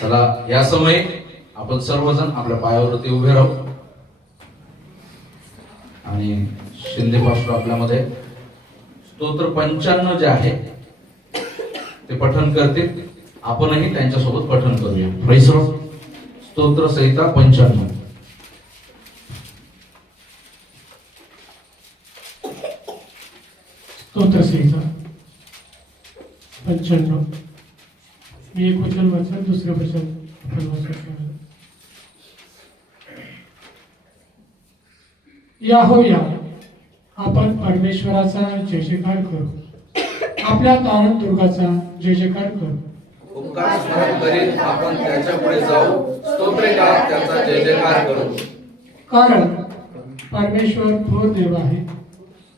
चला या समयी आपण सर्वजण आपल्या पायावरती उभे राहू आणि शिंदे पास्टर आपल्यामध्ये स्तोत्र 95 जे आहे ते पठण करतील. आपणही त्यांच्यासोबत पठण करूया. Praise Lord. स्तोत्र संहिता 95. स्तोत्र संहिता 95. मी एक वचन वाचन, दुसरं वचन आपण वाचूया. याहोवा, आपण परमेश्वराचा जय जयकार करू, आपल्या तारण दुर्गाचा जय जयकार करू. उपकार स्मरण करीत आपण त्याच्यापुढे जाऊ, स्तोत्रे गात त्याचा जय जयकार करू. कारण परमेश्वर थोर देव आहे,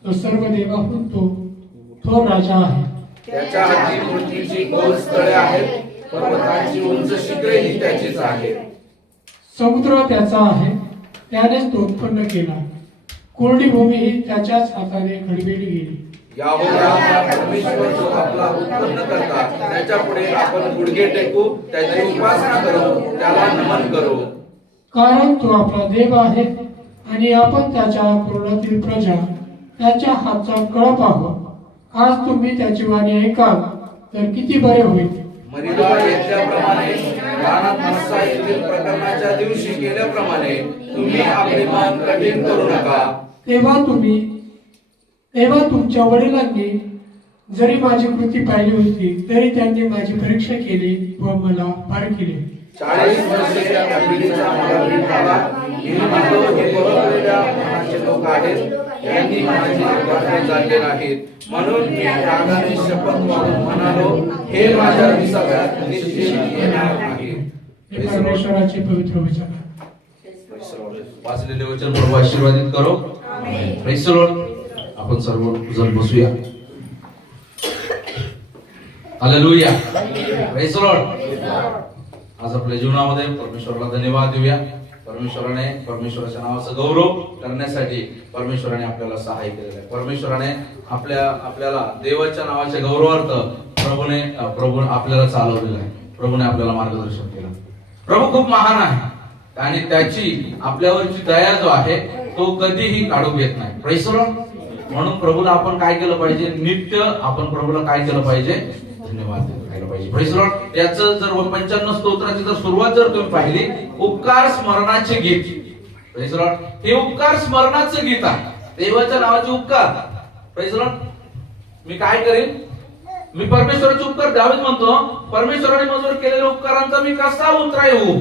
तो सर्व देवाहून तो थोर राजा आहे. त्याच्या हाती पृथ्वीची खोल स्थळे आहेत, पर्वतांची उंच शिखरे ही त्याचीच आहे. समुद्र त्याचा आहे, त्यानेच तो उत्पन्न केला. कोरडी भूमी ही त्याच्याच हाताने घडविली गेली. याहोवा परमेश्वर जो आपला उत्पन्न करता, त्याच्यापुढे आपण गुडघे टेकू, त्याची उपासना करू, त्याला नमन करू. कारण तो आपला देव आहे आणि आपण त्याच्या कुरणातील प्रजा, त्याच्या हातचा कळप आहोत. आज तुम्ही त्याची वाणी ऐकाल तर किती बरे होईल. मरिबा येथल्याप्रमाणे, रानात मस्सा येथील प्रकरणाच्या दिवशी केल्याप्रमाणे तुम्ही आपले मन कठीण करू नका. तेव्हा तुमच्या वडिलांनी जरी माझी कृती पाहिली होती, तरी त्यांनी माझी परीक्षा केली व मला पार केले. 40 वर्षे त्या पिढीचा मला भेट झाला. हे बहरलेल्या मनाचे लोक आहेत, त्यांनी माझी वाटे जाणले नाहीत. म्हणून मी रागाने शपथ वाढून म्हणालो, हे माझ्या विसाव्यात निश्चित येणार नाही. हे परमेश्वराचे पवित्र वचन आहे. वाचलेले वचन प्रभू आशीर्वादित करो. Praise the Lord. आपण सर्व जण बसूया. हालेलुया. Praise the lord. आज आपल्या जीवनामध्ये परमेश्वराला धन्यवाद देऊया. परमेश्वराच्या नावाचा गौरव करण्यासाठी परमेश्वराने आपल्याला सहाय्य केलेलं आहे. परमेश्वराने आपल्याला देवाच्या नावाच्या गौरवार्थ प्रभू आपल्याला चालवलेलं आहे. प्रभूने आपल्याला मार्गदर्शन केलं. प्रभू खूप महान आहे आणि त्याची आपल्यावरची दया जो आहे तो कधीही काढू घेत नाही. Praise the Lord. म्हणून प्रभूला आपण काय केलं पाहिजे, नित्य आपण प्रभूला काय केलं पाहिजे, धन्यवाद द्यायला पाहिजे. Praise the Lord. याचं जर 95 स्तोत्राची जर सुरुवात जर तुम्ही पाहिली, उपकार स्मरणाचे गीत. Praise the Lord. हे उपकार स्मरणाचं गीत आहे, देवाच्या नावाचे उपकार. Praise the Lord. मी काय करीन, मी परमेश्वराचे उपकार दावीद म्हणतो, परमेश्वराने माझ्यावर केलेल्या उपकारांचा मी कसा उतराय होऊ.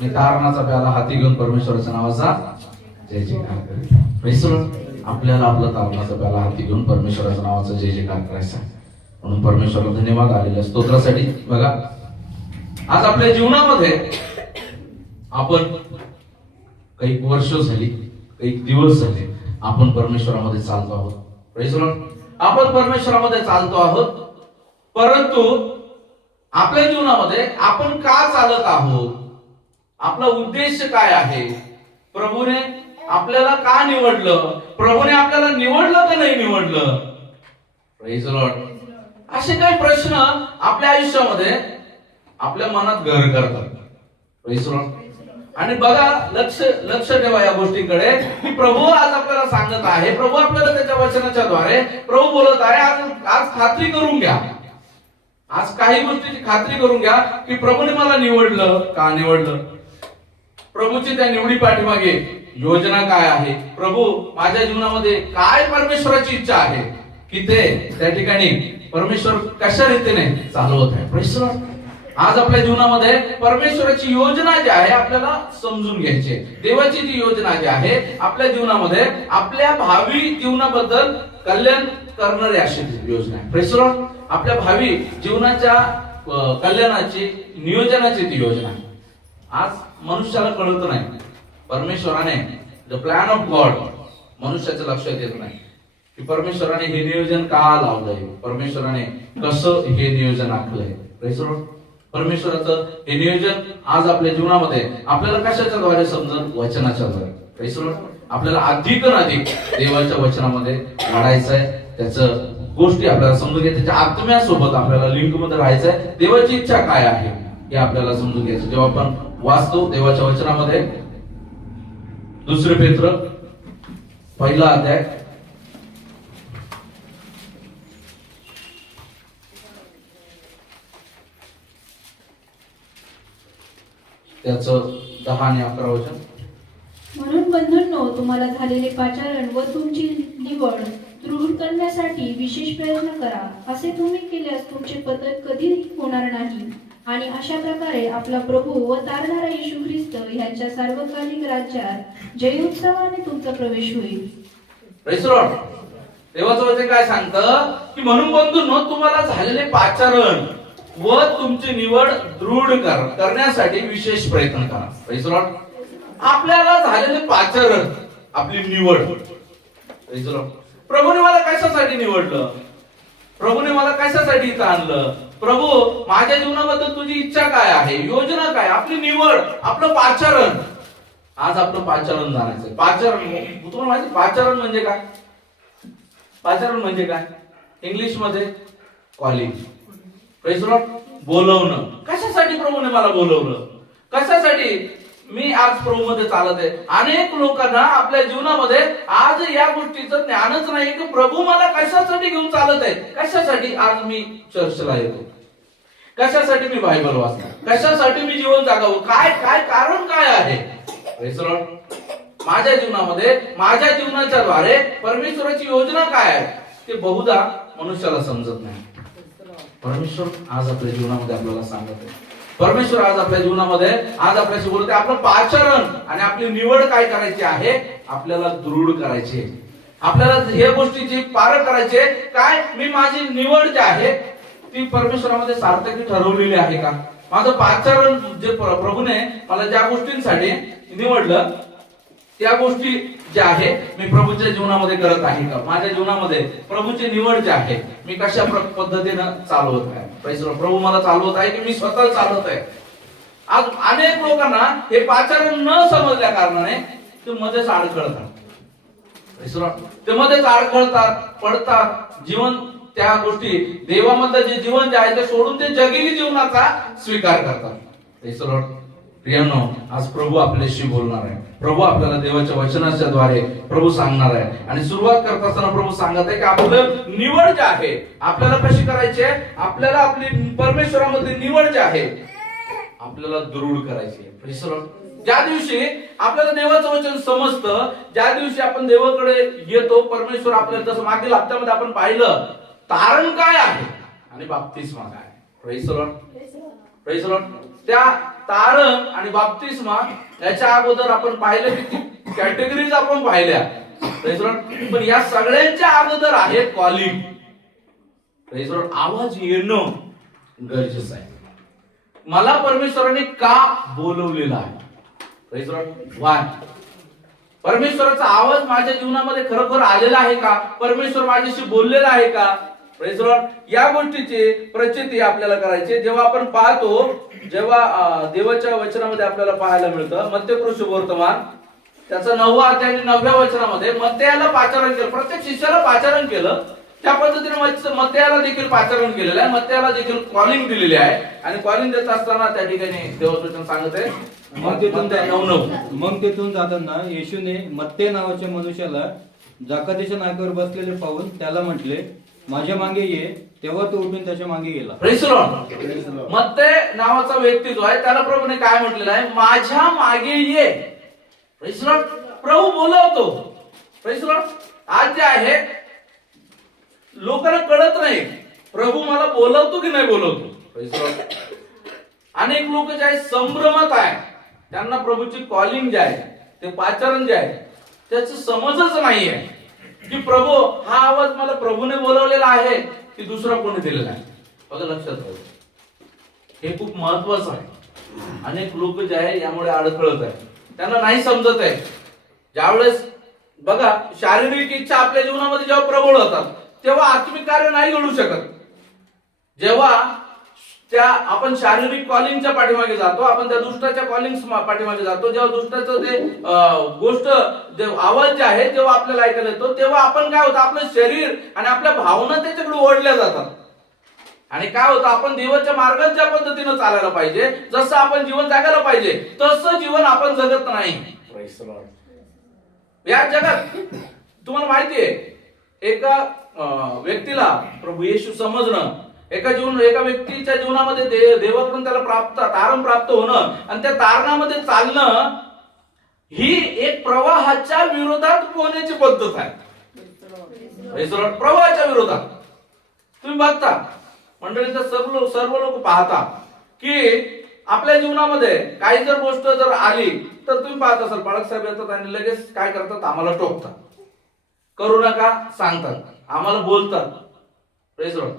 मी तारणाचा प्याला हाती घेऊन परमेश्वराच्या नावाचा जय जयकार करेन. Praise the Lord. आपल्याला आपला तारणाचा प्याला हाती घेऊन परमेश्वराच्या नावाचा जय जयकार करायचा. म्हणून परमेश्वराला धन्यवाद आलेल्या स्तोत्रासाठी. बघा, आज आपल्या जीवनामध्ये आपण काही वर्ष झाली, काही दिवस झाले, आपण परमेश्वरामध्ये चालतो आहोत. Praise the Lord. आपण परमेश्वरामध्ये चालतो आहोत, परंतु आपल्या जीवनामध्ये आपण का चालत आहोत, आपला उद्देश काय आहे, प्रभूने आपल्याला का निवडलं, प्रभूने आपल्याला निवडलं का नाही निवडलं. Praise the Lord. असे काही प्रश्न आपल्या आयुष्यामध्ये आपल्या मनात घर करतात. Praise the lord. आणि बघा, लक्ष ठेवा या गोष्टीकडे की प्रभू आज आपल्याला सांगत आहे, प्रभू आपल्याला त्याच्या वचनाच्या द्वारे प्रभू बोलत आहे. आज खात्री करून घ्या, आज काही गोष्टीची खात्री करून घ्या की प्रभूने मला निवडलं का निवडलं. प्रभूची त्या निवडी पाठीमागे योजना काय आहे, प्रभू माझ्या जीवनामध्ये काय परमेश्वराची इच्छा आहे, की ते त्या ठिकाणी परमेश्वर कशा रीतीने चालवत आहे. Praise the lord. आज आपल्या जीवनामध्ये परमेश्वराची योजना जी आहे आपल्याला समजून घ्यायची. देवाची जी योजना जी आहे आपल्या जीवनामध्ये, आपल्या भावी जीवनाबद्दल कल्याण करणारी अशी योजना आहे. Praise the Lord. आपल्या भावी जीवनाच्या कल्याणाची, नियोजनाची ती योजना आहे. आज मनुष्याला कळत नाही, परमेश्वराने द प्लॅन ऑफ गॉड मनुष्याच्या लक्षात येत नाही की परमेश्वराने हे नियोजन का लावलंय, परमेश्वराने कसं हे नियोजन आखलंय. Praise the lord. परमेश्वराचं हे नियोजन आज आपल्या जीवनामध्ये आपल्याला कशाच्या द्वारे समजत, वचनाच्या द्वारे. Praise the Lord. आपल्याला अधिक देवाच्या वचनामध्ये वाढायचंय, त्याचं गोष्टी आपल्याला समजून घ्यायच्या, त्याच्या आत्म्यासोबत आपल्याला लिंक मध्ये राहायचंय. देवाची इच्छा काय आहे हे आपल्याला समजून घ्यायचं. जेव्हा आपण वाचतो देवाच्या वचनामध्ये 2 पेत्र 1 अध्याय त्याचं 10 आणि 11 वचन. म्हणून बंधूंनो, तुम्हाला झालेले पाचारण व तुमची निवड दृढ करण्यासाठी विशेष प्रयत्न करा. असे तुम्ही केल्यास तुमचे पतन कधीही होणार नाही आणि अशा प्रकारे आपला प्रभू व तारणारा येशू ख्रिस्त ह्यांच्या सार्वकालिक राज्यात जयोत्सवाने तुमचा प्रवेश होईल. Praise the Lord. देवाचं वचन काय सांगतं की म्हणून बंधूंनो, तुम्हाला झालेले पाचारण व तुमची निवड दृढ करण्यासाठी विशेष प्रयत्न करा. Praise the Lord. आपल्याला झालेले पाचारण, आपली निवड. Praise the Lord. प्रभूने मला कशासाठी निवडलं, प्रभूने मला कशासाठी इथं आणलं, प्रभू माझ्या जीवनाबद्दल तुझी इच्छा काय आहे, योजना काय, आपली निवड, आपलं पाचारण. आज आपलं पाचारण जाणायचं. पाचारण तुम्हाला माहिती, पाचारण म्हणजे काय? पाचारण म्हणजे काय? इंग्लिश मध्ये कॉलिंग. Praise the Lord. बोलवणं. कशासाठी प्रभूने मला बोलवलं, कशासाठी मी आज प्रभू मध्ये चालत आहे. अनेक लोकांना आपल्या जीवनामध्ये आज या गोष्टीचं ज्ञानच नाही की प्रभू मला कशासाठी घेऊन चालत आहे. कशासाठी आज मी चर्चला येतो, कशासाठी मी बायबल वाचतो, कशासाठी मी जीवन जगावं, काय काय कारण काय आहे. Praise the Lord. माझ्या जीवनामध्ये, माझ्या जीवनाच्या द्वारे परमेश्वराची योजना काय आहे ते बहुधा मनुष्याला समजत नाही. परमेश्वर आज आपल्या जीवनामध्ये आपल्याला सांगत आहे. परमेश्वर आज आपल्या जीवनामध्ये, आज आपल्याशी बोलते. आपलं पाचारण आणि आपली निवड काय करायची आहे, आपल्याला दृढ करायची. आपल्याला हे गोष्टीची पार करायची. काय मी माझी निवड जी आहे ती परमेश्वरामध्ये सार्थकी ठरवलेली आहे का? माझं पाचारण जे प्रभूने मला ज्या गोष्टींसाठी निवडलं त्या गोष्टी ज्या आहे मी प्रभूच्या जीवनामध्ये करत आहे का? माझ्या जीवनामध्ये प्रभूची निवड जी आहे मी कशा पद्धतीनं चालवत आहे. प्रभू मला चालवत आहे की मी स्वतः चालवत आहे. आज अनेक लोकांना हे पाचारण न समजल्या कारणाने ते मध्येच अडखळतात. ते मध्येच अडखळतात, पडतात. जीवन त्या गोष्टी, देवामधलं जे जीवन जे आहे ते सोडून ते जगिरी जीवनाचा स्वीकार करतात. प्रियानो, आज प्रभू आपल्याशी बोलणार आहे. प्रभू आपल्याला देवाच्या वचनाच्या द्वारे प्रभू सांगणार आहे. आणि सुरुवात करत असताना प्रभू सांगत आहे की आपलं निवड जे आहे आपल्याला कशी करायची आहे, आपल्याला आपली परमेश्वरामध्ये निवड जी आहे आपल्याला दृढ करायची आहे. ज्या दिवशी आपल्याला देवाचं वचन समजतं, ज्या दिवशी आपण देवाकडे येतो, परमेश्वर आपल्याला, जसं मागील हप्त्यामध्ये आपण पाहिलं, तारण काय आहे आणि बाप्तिस्मा काय. Praise the lord. Praise the Lord. त्या तारण आणि बाप्तिस्मा याच्या अगोदर आपण पाहिलं की कॅटेगरीज आपण पाहिल्या. Praise the lord. पण या सगळ्यांच्या अगोदर आहे कॉलिंग. Praise the Lord. आवाज येणं गरजेचं आहे. मला परमेश्वराने का बोलवलेलं आहे. Praise the Lord. वाय? परमेश्वराचा आवाज माझ्या जीवनामध्ये खरोखर आलेला आहे का? परमेश्वर माझ्याशी बोललेला आहे का? Praise the Lord. या गोष्टीची प्रचिती आपल्याला करायची. जेव्हा आपण पाहतो, जेव्हा देवाच्या वचनामध्ये आपल्याला पाहायला मिळतं, मत्तेय शुभवर्तमान त्याचा 9 अध्याय आणि 9व्या वचनामध्ये मत्तेयाला पाचारण केलं. प्रत्येक शिष्याला पाचारण केलं. त्या पद्धतीने मत्तेयाला देखील पाचारण केलेलं आहे. मत्तेयाला देखील कॉलिंग दिलेली आहे. आणि कॉलिंग देत असताना त्या ठिकाणी देवाचं वचन सांगत आहे, मग तेथून जाताना येशूने मत्ते नावाच्या मनुष्याला जाकातीच्या नाक्यावर बसलेले पाहून त्याला म्हटले, माझ्या मागे ये. तेव्हा तो उठून त्याच्या मागे गेला. Praise the Lord. मत्ते नावाचा व्यक्ती जो आहे त्याला प्रभूने काय म्हटलेलं आहे, माझ्या मागे ये. Praise the lord. प्रभू बोलवतो. Praise the lord. आज जे आहे लोकांना कळत नाही प्रभू मला बोलवतो की नाही बोलवतो. Praise the Lord. अनेक लोक जे आहे संभ्रमात आहे. त्यांना प्रभूची कॉलिंग जे आहे, ते पाचारण जे आहे त्याचं समजच नाहीये की प्रभू हा आवाज मला प्रभूने बोलवलेला आहे की दुसरा कोणी दिलेला आहे. बघा, लक्षात ठेवा, हे खूप महत्वाचं आहे. अनेक लोक जे आहे यामुळे अडखळत आहे. त्यांना नाही समजत आहे. ज्यावेळेस बघा, शारीरिक इच्छा आपल्या जीवनामध्ये जेव्हा प्रबळ होतात तेव्हा आत्मिक कार्य नाही घडू शकत. जेव्हा त्या आपण शारीरिक कॉलिंगच्या पाठीमागे जातो, आपण त्या दुष्टाच्या कॉलिंग पाठीमागे जातो. जेव्हा दुष्टाचं ते गोष्ट जे आवाज जे आहे जेव्हा आपल्याला ऐकायला येतो, तेव्हा आपण काय होतं, आपलं शरीर आणि आपल्या भावना त्याच्याकडे ओढल्या जातात. आणि काय होतं, आपण देवाच्या मार्गात ज्या पद्धतीनं चालायला पाहिजे, जसं आपण जीवन जगायला पाहिजे तसं जीवन आपण जगत नाही. Praise the Lord. या जगात तुम्हाला माहितीये, एका व्यक्तीला प्रभू येशू समजणं, एका व्यक्तीच्या जीवनामध्ये देवाकडून त्याला तारण प्राप्त होणं आणि त्या तारणामध्ये चालणं ही एक प्रवाहाच्या विरोधात पोहण्याची पद्धत आहे. Praise the Lord. प्रवाहाच्या विरोधात तुम्ही बघता मंडळीचा सर्व लोक पाहता की आपल्या जीवनामध्ये काही जर गोष्ट जर आली तर तुम्ही पाहत असाल, बाळक साहेब येतात आणि लगेच काय करतात, आम्हाला टोकतात, करू नका सांगतात, आम्हाला बोलतात. Praise the Lord.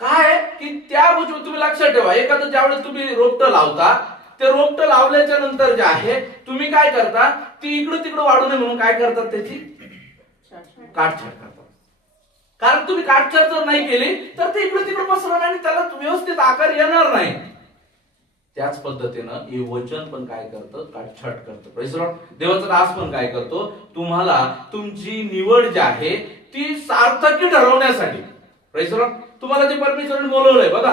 काय की त्या गोष्टी तुम्ही लक्षात ठेवा, एखादं ज्यावेळेस तुम्ही रोपटं लावता, ते रोपटं लावल्याच्या नंतर जे आहे तुम्ही काय करता, ती इकडं तिकडं वाढू नये म्हणून काय करतात, त्याची काटछाट करतात. कारण तुम्ही काटछाट जर नाही केली तर ते इकडे तिकडे पसरणार आणि त्याला व्यवस्थित आकार येणार नाही. त्याच पद्धतीनं हे वचन पण काय करतं, काटछाट करतं. Praise the Lord. देवाचा दास पण काय करतो, तुम्हाला तुमची निवड जी आहे ती सार्थकी ठरवण्यासाठी. Praise the Lord. तुम्हाला जे परमेश्वराने बोलवलंय बघा,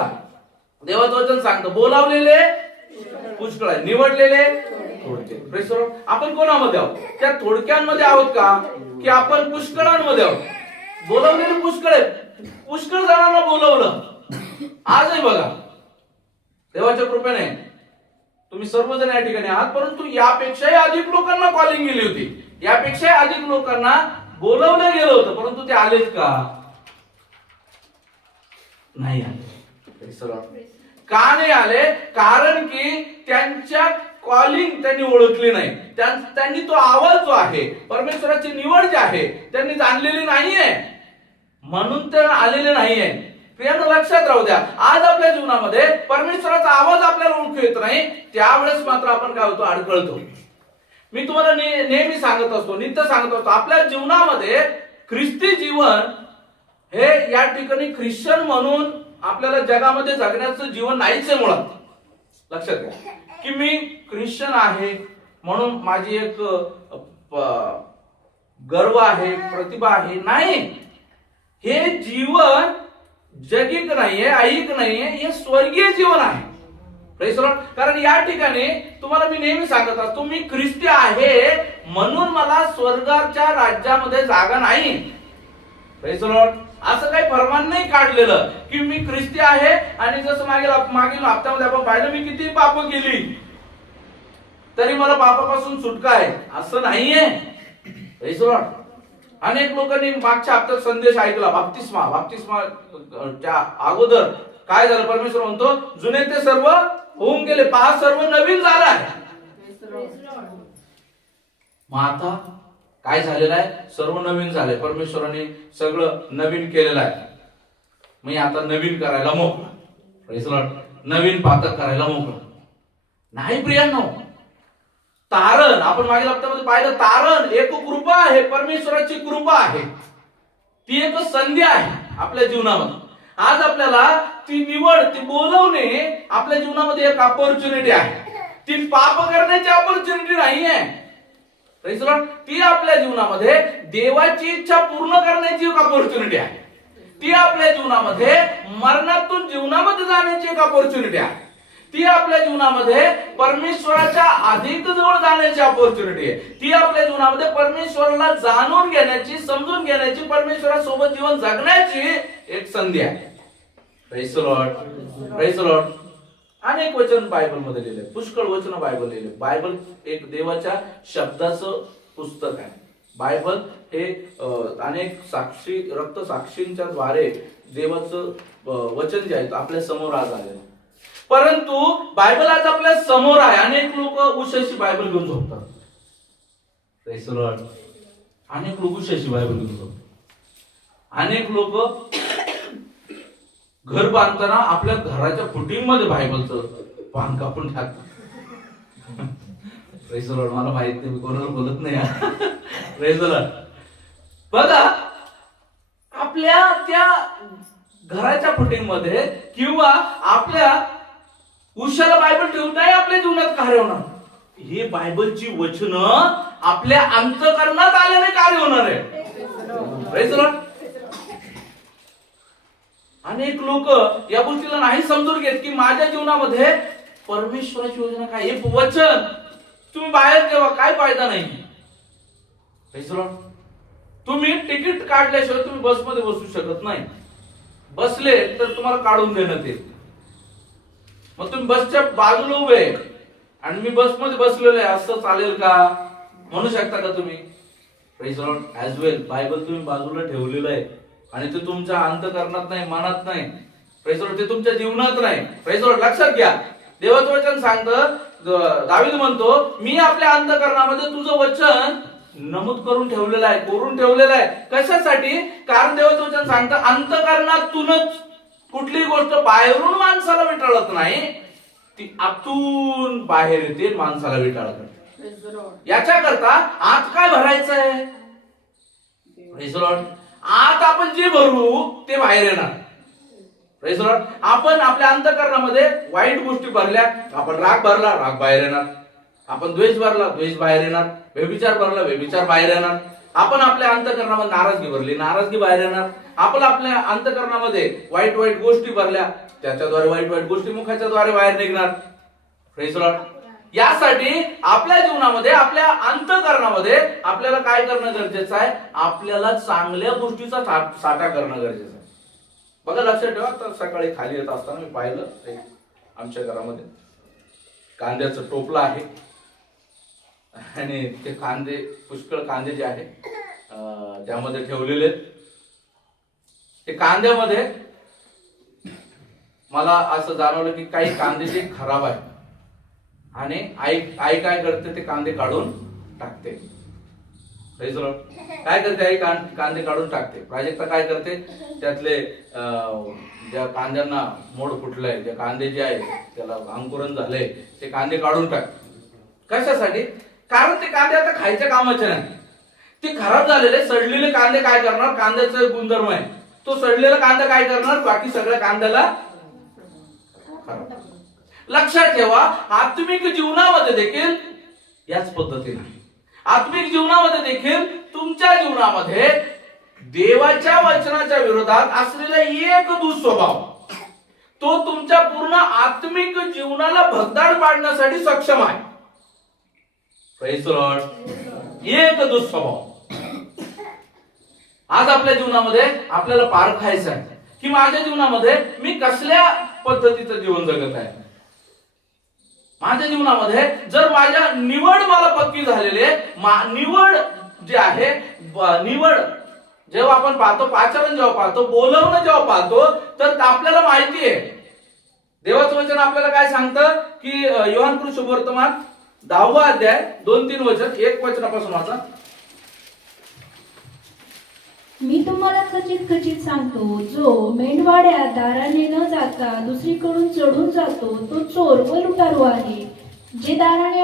देवाचं वचन सांगतं, बोलावलेले पुष्कळ आहे, निवडलेले थोडके. Praise the Lord. आपण कोणामध्ये आहोत, त्या थोडक्यांमध्ये आहोत का, की आपण पुष्कळांमध्ये आहोत? बोलवलेले पुष्कळ आहेत, पुष्कळ जणांना बोलवलं. आजही बघा देवाच्या कृपेने तुम्ही सर्वजण या ठिकाणी आहात, परंतु यापेक्षाही अधिक लोकांना कॉलिंग गेली होती, यापेक्षाही अधिक लोकांना बोलवलं गेलं होतं, परंतु ते आलेत का, नाही आले. का नाही आले, कारण की त्यांच्या कॉलिंग त्यांनी ओळखली नाही, त्यांनी तो आवाज जो आहे, परमेश्वराची निवड जी आहे त्यांनी जाणलेली नाहीये, म्हणून ते आलेले नाहीये. प्रियानं लक्षात राहू द्या, आज आपल्या जीवनामध्ये परमेश्वराचा आवाज आपल्याला ओळखू येत नाही, त्यावेळेस मात्र आपण काय होतो, अडखळतो. मी तुम्हाला नेहमी सांगत असतो, नित्य सांगत असतो, आपल्या जीवनामध्ये ख्रिस्ती जीवन हे या ठिकाणी ख्रिश्चन म्हणून आपल्याला जगामध्ये जगण्याचं जीवन नाहीच आहे मुळात. लक्षात घ्या की मी ख्रिश्चन आहे म्हणून माझी एक गर्व आहे, प्रतिभा आहे, नाही. हे जीवन जगिक नाहीये, ऐहिक नाहीये, हे स्वर्गीय जीवन आहे. Praise the Lord. कारण या ठिकाणी तुम्हाला मी नेहमी सांगत असतो, मी ख्रिस्ती आहे म्हणून मला स्वर्गाच्या राज्यामध्ये जागा नाही. Praise the Lord. असं काही फरमान नाही काढलेलं की मी ख्रिस्ती आहे आणि जसं मागील हप्त्यामध्ये आपण पाहिलं, मी किती पाप केली तरी मला पापापासून सुटका आहे, असं नाहीये. Praise the Lord. अनेक लोकांनी मागच्या हप्त्यात संदेश ऐकला, बाप्तिस्माच्या अगोदर काय झालं, परमेश्वर म्हणतो जुने ते सर्व होऊन गेले, पहा सर्व नवीन झालं आहे. मग आता काय झालेलं आहे, सर्व नवीन झालंय, परमेश्वराने सगळं नवीन केलेलं आहे. मी आता नवीन करायला मोकळा. Praise the Lord. नवीन पातक करायला मोकळा नाही. प्रियांनो, तारण आपण मागील हप्त्यामध्ये पाहिलं, तारण एक कृपा आहे, परमेश्वराची कृपा आहे, ती एक संधी आहे आपल्या जीवनामध्ये. आज आपल्याला ती निवड, ती बोलवणे आपल्या जीवनामध्ये एक अपॉर्च्युनिटी आहे, ती पाप करण्याची अपॉर्च्युनिटी नाहीये. Praise the Lord. ती आपल्या जीवनामध्ये देवाची इच्छा पूर्ण करण्याची एक अपॉर्च्युनिटी आहे, ती आपल्या जीवनामध्ये मरणातून जीवनामध्ये जाण्याची एक अपॉर्च्युनिटी आहे, ती आपल्या जीवनामध्ये परमेश्वराच्या अधिक जवळ जाण्याची अपॉर्च्युनिटी आहे, ती आपल्या जीवनामध्ये परमेश्वराला जाणून घेण्याची, समजून घेण्याची, परमेश्वरासोबत जीवन जगण्याची एक संधी आहे. Praise the Lord. Praise the Lord. अनेक वचन बायबल मध्ये लिहिले, पुष्कळ वचन बायबल लिहिले. बायबल एक देवाच्या शब्दाचं पुस्तक आहे. बायबल हे अनेक साक्षी, रक्त साक्षींच्या द्वारे देवाचं वचन जे आहे आपल्या समोर आज आलेलं. परंतु बायबल आज आपल्या समोर आहे. अनेक लोक उशाशी बायबल घेऊन झोपतात. Praise the Lord. अनेक लोक उशाशी बायबल घेऊन झोपतात. अनेक लोक घर बांधताना आपल्या घराच्या फुटिंग मध्ये बायबलचं पान कापून टाकतात. Praise the Lord. मला माहित नाही, मी कोणाला बोलत नाही. Praise the Lord. बघा, आपल्या त्या घराच्या फुटिंग मध्ये किंवा आपल्या उशाला बायबल ठेवून नाही आपल्या जीवनात कार्य होणार. ही बायबलची वचन आपल्या अंतःकरणात आल्याने कार्य होणार आहे. Praise the Lord. अनेक लोक या गोष्टीला नाही समजून घेत की माझ्या जीवनामध्ये परमेश्वराची योजना काय. हे वचन तुम्ही बाहेर ठेवा, काय फायदा नाही. Praise the Lord. तुम्ही तिकीट काढल्याशिवाय तुम्ही बसमध्ये बसू शकत नाही. बसले तर तुम्हाला काढून देण्यात येईल. मग तुम्ही बसच्या बाजूला उभे आणि मी बसमध्ये बसलेलो आहे असं चालेल का, म्हणू शकता का तुम्ही? Praise the Lord. As well Bible तुम्ही बाजूला ठेवलेलं आहे आणि ते तुमच्या अंतःकरणात नाही, मनात नाही. Praise the Lord. ते तुमच्या जीवनात नाही. Praise the Lord. लक्षात घ्या, देवाचं वचन सांगतं, दावीद म्हणतो, मी आपल्या अंतःकरणामध्ये तुझं वचन नमूद करून ठेवलेलं आहे, कोरून ठेवलेलं आहे. कशासाठी? कारण देवाचं वचन सांगतं अंतःकरणातूनच कुठलीही गोष्ट बाहेरून माणसाला विटाळत नाही, ती आतून बाहेर येते, माणसाला विटाळ करते. याच्या करता आत काय भरायचं आहे? Praise the Lord. आत आपण जे भरू ते बाहेर येणार. Praise the Lord. आपण आपल्या अंतःकरणामध्ये वाईट गोष्टी भरल्या, आपण राग भरला, राग बाहेर येणार. आपण द्वेष भरला, द्वेष बाहेर येणार. व्यभिचार भरला, व्यभिचार बाहेर येणार. आपण आपल्या अंतःकरणामध्ये नाराजगी भरली, नाराजगी बाहेर येणार. आपण आपल्या अंतःकरणामध्ये वाईट वाईट गोष्टी भरल्या, त्याच्याद्वारे वाईट वाईट गोष्टी मुखाच्या द्वारे बाहेर निघणार. Praise the Lord. यासाठी आपल्या जीवनामध्ये, आपल्या अंतःकरणामध्ये आपल्याला काय करणं गरजेचं आहे? आपल्याला चांगल्या गोष्टीचा साठा करणं गरजेचं आहे. बघा, लक्षात ठेवा, तर सकाळी खाली येत असताना मी पाहिलं आमच्या घरामध्ये कांद्याचं टोपलं आहे आणि ते कांदे, पुष्कळ कांदे जे आहे त्यामध्ये ठेवलेले आहेत. ते कांद्यामध्ये मला असं जाणवलं की काही कांदे जे खराब आहे आणि आई काय करते, ते कांदे काढून टाकते. काय करते आई? कांदे काढून टाकते. प्राजक्ता काय करते, त्यातले ज्या कांद्यांना मोड फुटलाय, ज्या कांदे जे आहे त्याला अंकुरण झालंय, ते कांदे काढून टाकते. कशासाठी? कारण ते कांदे आता खायच्या कामाचे नाही. ते खराब झालेले सडलेले कांदे काय करणार? कांद्याचा गुणधर्म आहे, तो सडलेला कांदा काय करणार? बाकी सगळ्या कांद्याला खराब. लक्षात ठेवा, आत्मिक जीवनामध्ये देखील याच पद्धतीने, आत्मिक जीवनामध्ये देखील तुमच्या जीवनामध्ये देवाच्या वचनाच्या विरोधात असलेला एक दुःस्वभाव, तो तुमच्या पूर्ण आत्मिक जीवनाला भगदाड पाडण्यासाठी सक्षम आहे. Praise the Lord. एक दुःस्वभाव आज आपल्या जीवनामध्ये आपल्याला पारखायचं आहे की माझ्या जीवनामध्ये मी कसल्या पद्धतीचं जीवन जगत आहे. माझ्या जीवनामध्ये जर माझ्या निवड मला पक्की झालेली आहे, निवड जे आहे, निवड जेव्हा आपण पाहतो, पाचारण जेव्हा पाहतो, बोलवणं जेव्हा पाहतो, तर आपल्याला माहिती आहे देवाचं वचन आपल्याला काय सांगतं की योहान शुभवर्तमान 10वा अध्याय 2-3 वचन, 1 वचनापासून वाचा. मी तुम्हाला खचित खचित सांगतो, जो मेंढवाड्या दाराने न जाता दुसरीकडून चढून जातो तो चोर व लुटारू आहे. जो दाराने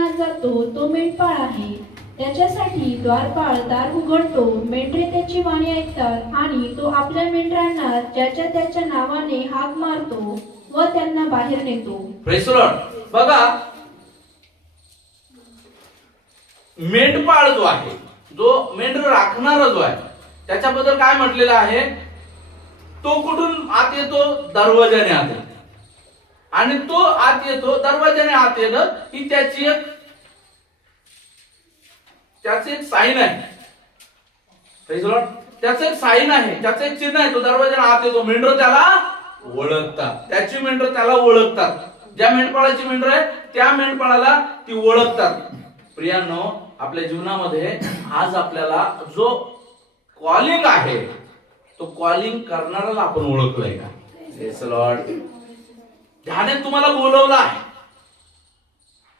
आत जातो तो मेंढपाळ आहे. त्याच्यासाठी द्वारपाळ दार उघडतो. मेंढरे त्याची वाणी ऐकतात आणि तो आपल्या मेंढरांना ज्याच्या त्याच्या नावाने हाक मारतो व त्यांना बाहेर नेतो. Praise the Lord. बघा, मेंढपाळ जो आहे, जो मेंढर राखणारा जो आहे, त्याच्याबद्दल काय म्हटलेलं आहे? तो कुठून आत येतो? दरवाजाने आत येतो. आणि तो आत येतो, दरवाजाने आत येणं ही त्याची एक साईन आहे. त्याचं एक साईन आहे, त्याचं एक चिन्ह आहे. तो दरवाजाने आत येतो. मेंढर त्याला ओळखतात, त्याची मेंढर त्याला ओळखतात. ज्या मेंढपाळाची मेंढर आहे त्या मेंढपाळाला ती ओळखतात. प्रियांनो, आपल्या जीवनामध्ये आज आपल्याला जो कॉलिंग आहे, तो कॉलिंग करणाऱ्याला आपण ओळखलंय का? Praise the Lord. त्याने तुम्हाला बोलवलं आहे.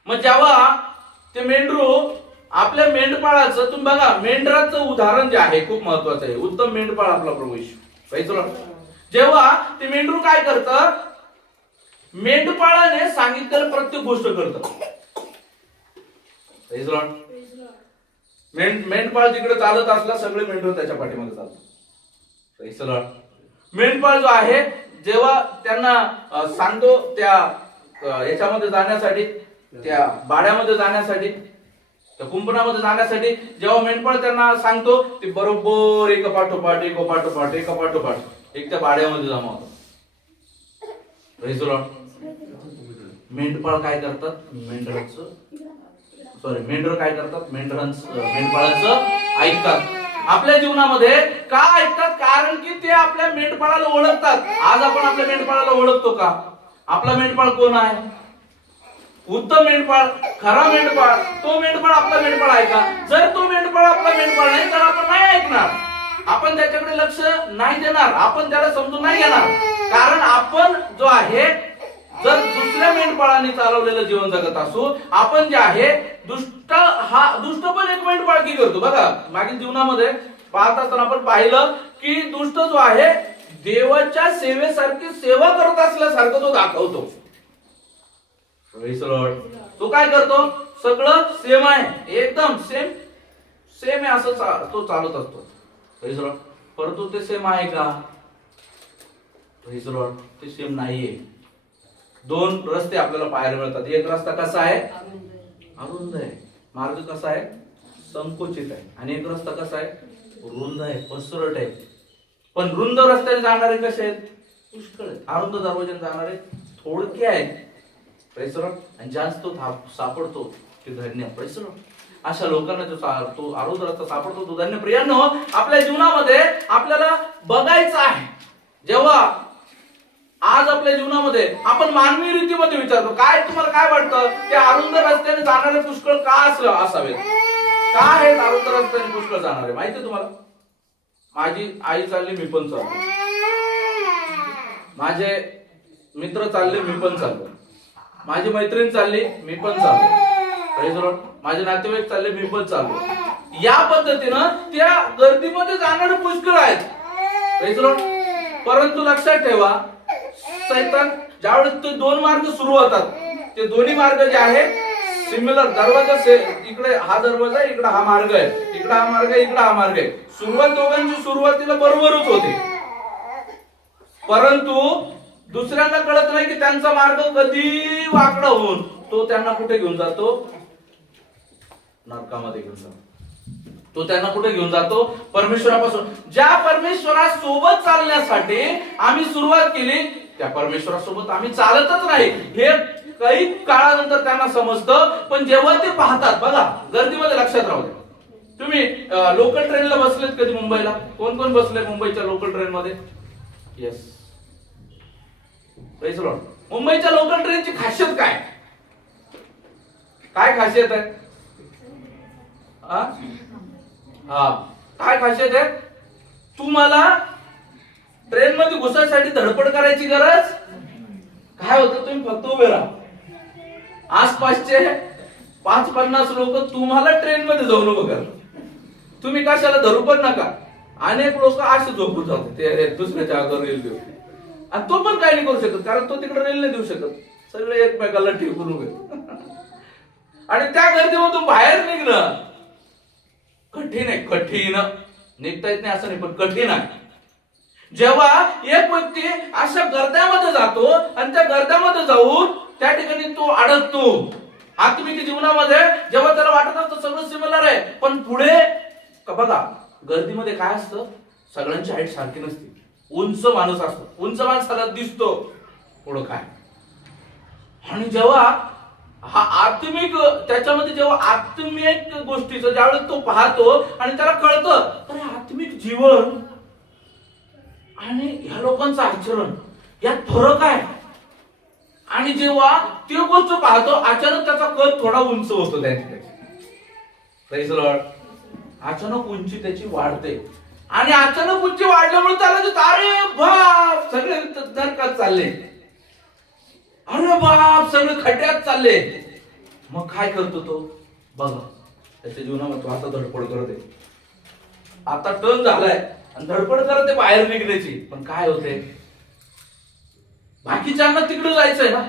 मग जेव्हा ते मेंढरू आपल्या मेंढपाळाचं, तुम्ही बघा, मेंढराचं उदाहरण जे आहे खूप महत्वाचं आहे. उत्तम मेंढपाळ आपला प्रभू येशू. Praise the Lord. जेव्हा ते मेंढरू काय करतं, मेंढपाळाने सांगितलेलं प्रत्येक गोष्ट करतं. Praise the Lord. मेंढपाळ तिकडे चालत असला, सगळे मेंढर त्याच्या पाठीमध्ये चालतात. Praise the Lord. मेंढपाळ जो आहे जेव्हा त्यांना सांगतो त्या याच्यामध्ये जाण्यासाठी, त्या बाड्यामध्ये जाण्यासाठी, त्या कुंपणामध्ये जाण्यासाठी, जेव्हा मेंढपाळ त्यांना सांगतो ते बरोबर एक पाठोपाठ एक त्या बाड्यामध्ये जमा होतात. Praise the Lord. मेंढपाळ काय करतात? मेंढर काय करतात? मेंढपाळाचं ऐकतात. आपल्या जीवनामध्ये का ऐकतात? कारण की ते आपल्या मेंढपाळाला ओळखतात. आज आपण आपल्या मेंढपाळाला ओळखतो का? आपला मेंढपाळ कोण आहे? उत्तम मेंढपाळ, खरा मेंढपाळ, तो मेंढपाळ आपला मेंढपाळ आहे का? जर तो मेंढपाळ आपला मेंढपाळ नाही तर आपण नाही ऐकणार, आपण त्याच्याकडे लक्ष नाही देणार, आपण त्याला समजून नाही घेणार. कारण आपण जो आहे, जर दुसऱ्या मेंढपाळाने चालवलेलं जीवन जगत असू, आपण जे आहे दुष्ट पण एक मेंढपाळकी करतो. बघा मागील जीवनामध्ये पाहत असताना आपण पाहिलं की दुष्ट जो आहे देवाच्या सेवेसारखी सेवा करत असल्यासारखं तो दाखवतो. तो काय करतो? सगळं सेम आहे, एकदम सेम आहे असं तो चालत असतो. परंतु ते सेम आहे का? ते सेम नाहीये. दोन रस्ते आपल्याला पाहायला मिळतात. एक रस्ता कसा आहे? अरुंद आहे. मार्ग कसा आहे? संकुचित आहे. आणि एक रस्ता कसा आहे? रुंद आहे, पसरट आहे. पण रुंद रस्त्याने जाणारे कसे आहेत? पुष्कळ आहेत. अरुंद दरवाजाने जाणारे थोडके आहेत. आणि जास्त सापडतो ते धन्य. अशा लोकांना तो अरुंद रस्ता सापडतो तो धन्य. प्रियांनो, आपल्या जीवनामध्ये आपल्याला बघायचं आहे, जेव्हा आज आपल्या जीवनामध्ये आपण मानवी रीतीमध्ये विचारतो, काय तुम्हाला काय वाटतं ते अरुंद रस्त्याने जाणारे पुष्कळ का असावेत? का आहेत अरुंद रस्त्याने पुष्कळ जाणारे? माहिती तुम्हाला? माझी आई चालली, मी पण चाललो. माझे मित्र चालले, मी पण चाललो. माझी मैत्रीण चालली, मी पण चाललो. माझे नातेवाईक चालले, मी पण चाललो. या पद्धतीनं त्या गर्दीमध्ये जाणारे पुष्कळ आहेत. परंतु लक्षात ठेवा, सैतान ज्यावेळेस ते दोन मार्ग सुरू होतात, ते दोन्ही मार्ग जे आहेत सिमिलर, दरवाजा इकडे हा दरवाजा, इकडे हा मार्ग आहे, इकडे हा मार्ग आहे, इकडे हा मार्ग आहे. दोघांची सुरुवातीला बरोबरच होते. परंतु दुसऱ्यांना कळत नाही की त्यांचा मार्ग कधी वाकडा होऊन तो त्यांना कुठे घेऊन जातो? नरकामध्ये घेऊन जातो. तो त्यांना कुठे घेऊन जातो? परमेश्वरापासून. ज्या परमेश्वरासोबत चालण्यासाठी आम्ही सुरुवात केली, त्या परमेश्वरासोबत आम्ही चालतच नाही हे काही काळानंतर त्यांना समजतं. पण जेव्हा ते पाहतात, बघा गर्दीमध्ये लक्षात राहू द्या, तुम्ही लोकल ट्रेनला बसलेत कधी मुंबईला? कोण कोण बसले मुंबईच्या लोकल ट्रेन मध्ये? येस. मुंबईच्या लोकल ट्रेनची खासियत काय? काय खासियत आहे? काय खासियत आहे? तुम्हाला ट्रेन मध्ये घुसायसाठी धडपड करायची गरज काय होतं? तुम्ही फक्त उभे राहा. आसपासचे 5-50 लोक तुम्हाला ट्रेन मध्ये जाऊन उभं करतात. तुम्ही कशाला धरू पण नका. अनेक लोक असे झोपून जातात ते दुसऱ्याच्या अगोदर रेल्वे, आणि तो पण काही नाही करू शकत, कारण तो तिकडे रेल नाही देऊ शकत. सगळे एकमेकाला ठेवून उभे. आणि त्या गर्दीमधून बाहेर निघणं कठीण आहे. कठीण निघता येत नाही असं नाही, पण कठीण आहे. जेव्हा एक व्यक्ती अशा गर्द्यामध्ये जातो आणि त्या गर्द्यामध्ये जाऊन त्या ठिकाणी तो अडकतो आत्मिक जीवनामध्ये, जेव्हा त्याला वाटत असतं सगळं सिमिलर आहे, पण पुढे बघा गर्दीमध्ये काय असतं? सगळ्यांची हाईट सारखी नसते. उंच माणूस असतो, उंच माणसाला दिसतो पुढं काय. आणि जेव्हा हा आत्मिक, त्याच्यामध्ये जेव्हा आत्मिक गोष्टीचं ज्यावेळेस तो पाहतो आणि त्याला कळतं तर आत्मिक जीवन आणि ह्या लोकांचं आचरण यात फरक आहे. आणि जेव्हा ती गोष्ट पाहतो, अचानक त्याचा कद थोडा उंच होतो. अचानक उंची त्याची वाढते, आणि अचानक उंची वाढल्यामुळे त्याला अरे बाप सगळे नरकात चालले, अरे बाप सगळे खड्ड्यात चालले. मग काय करतो तो? बघा त्याच्या जीवनामध्ये तो आता धडपड करते, आता टर्न झालाय आणि धडपड करते बाहेर निघण्याची. पण काय होते? बाकीच्यांना तिकडे जायचंय ना,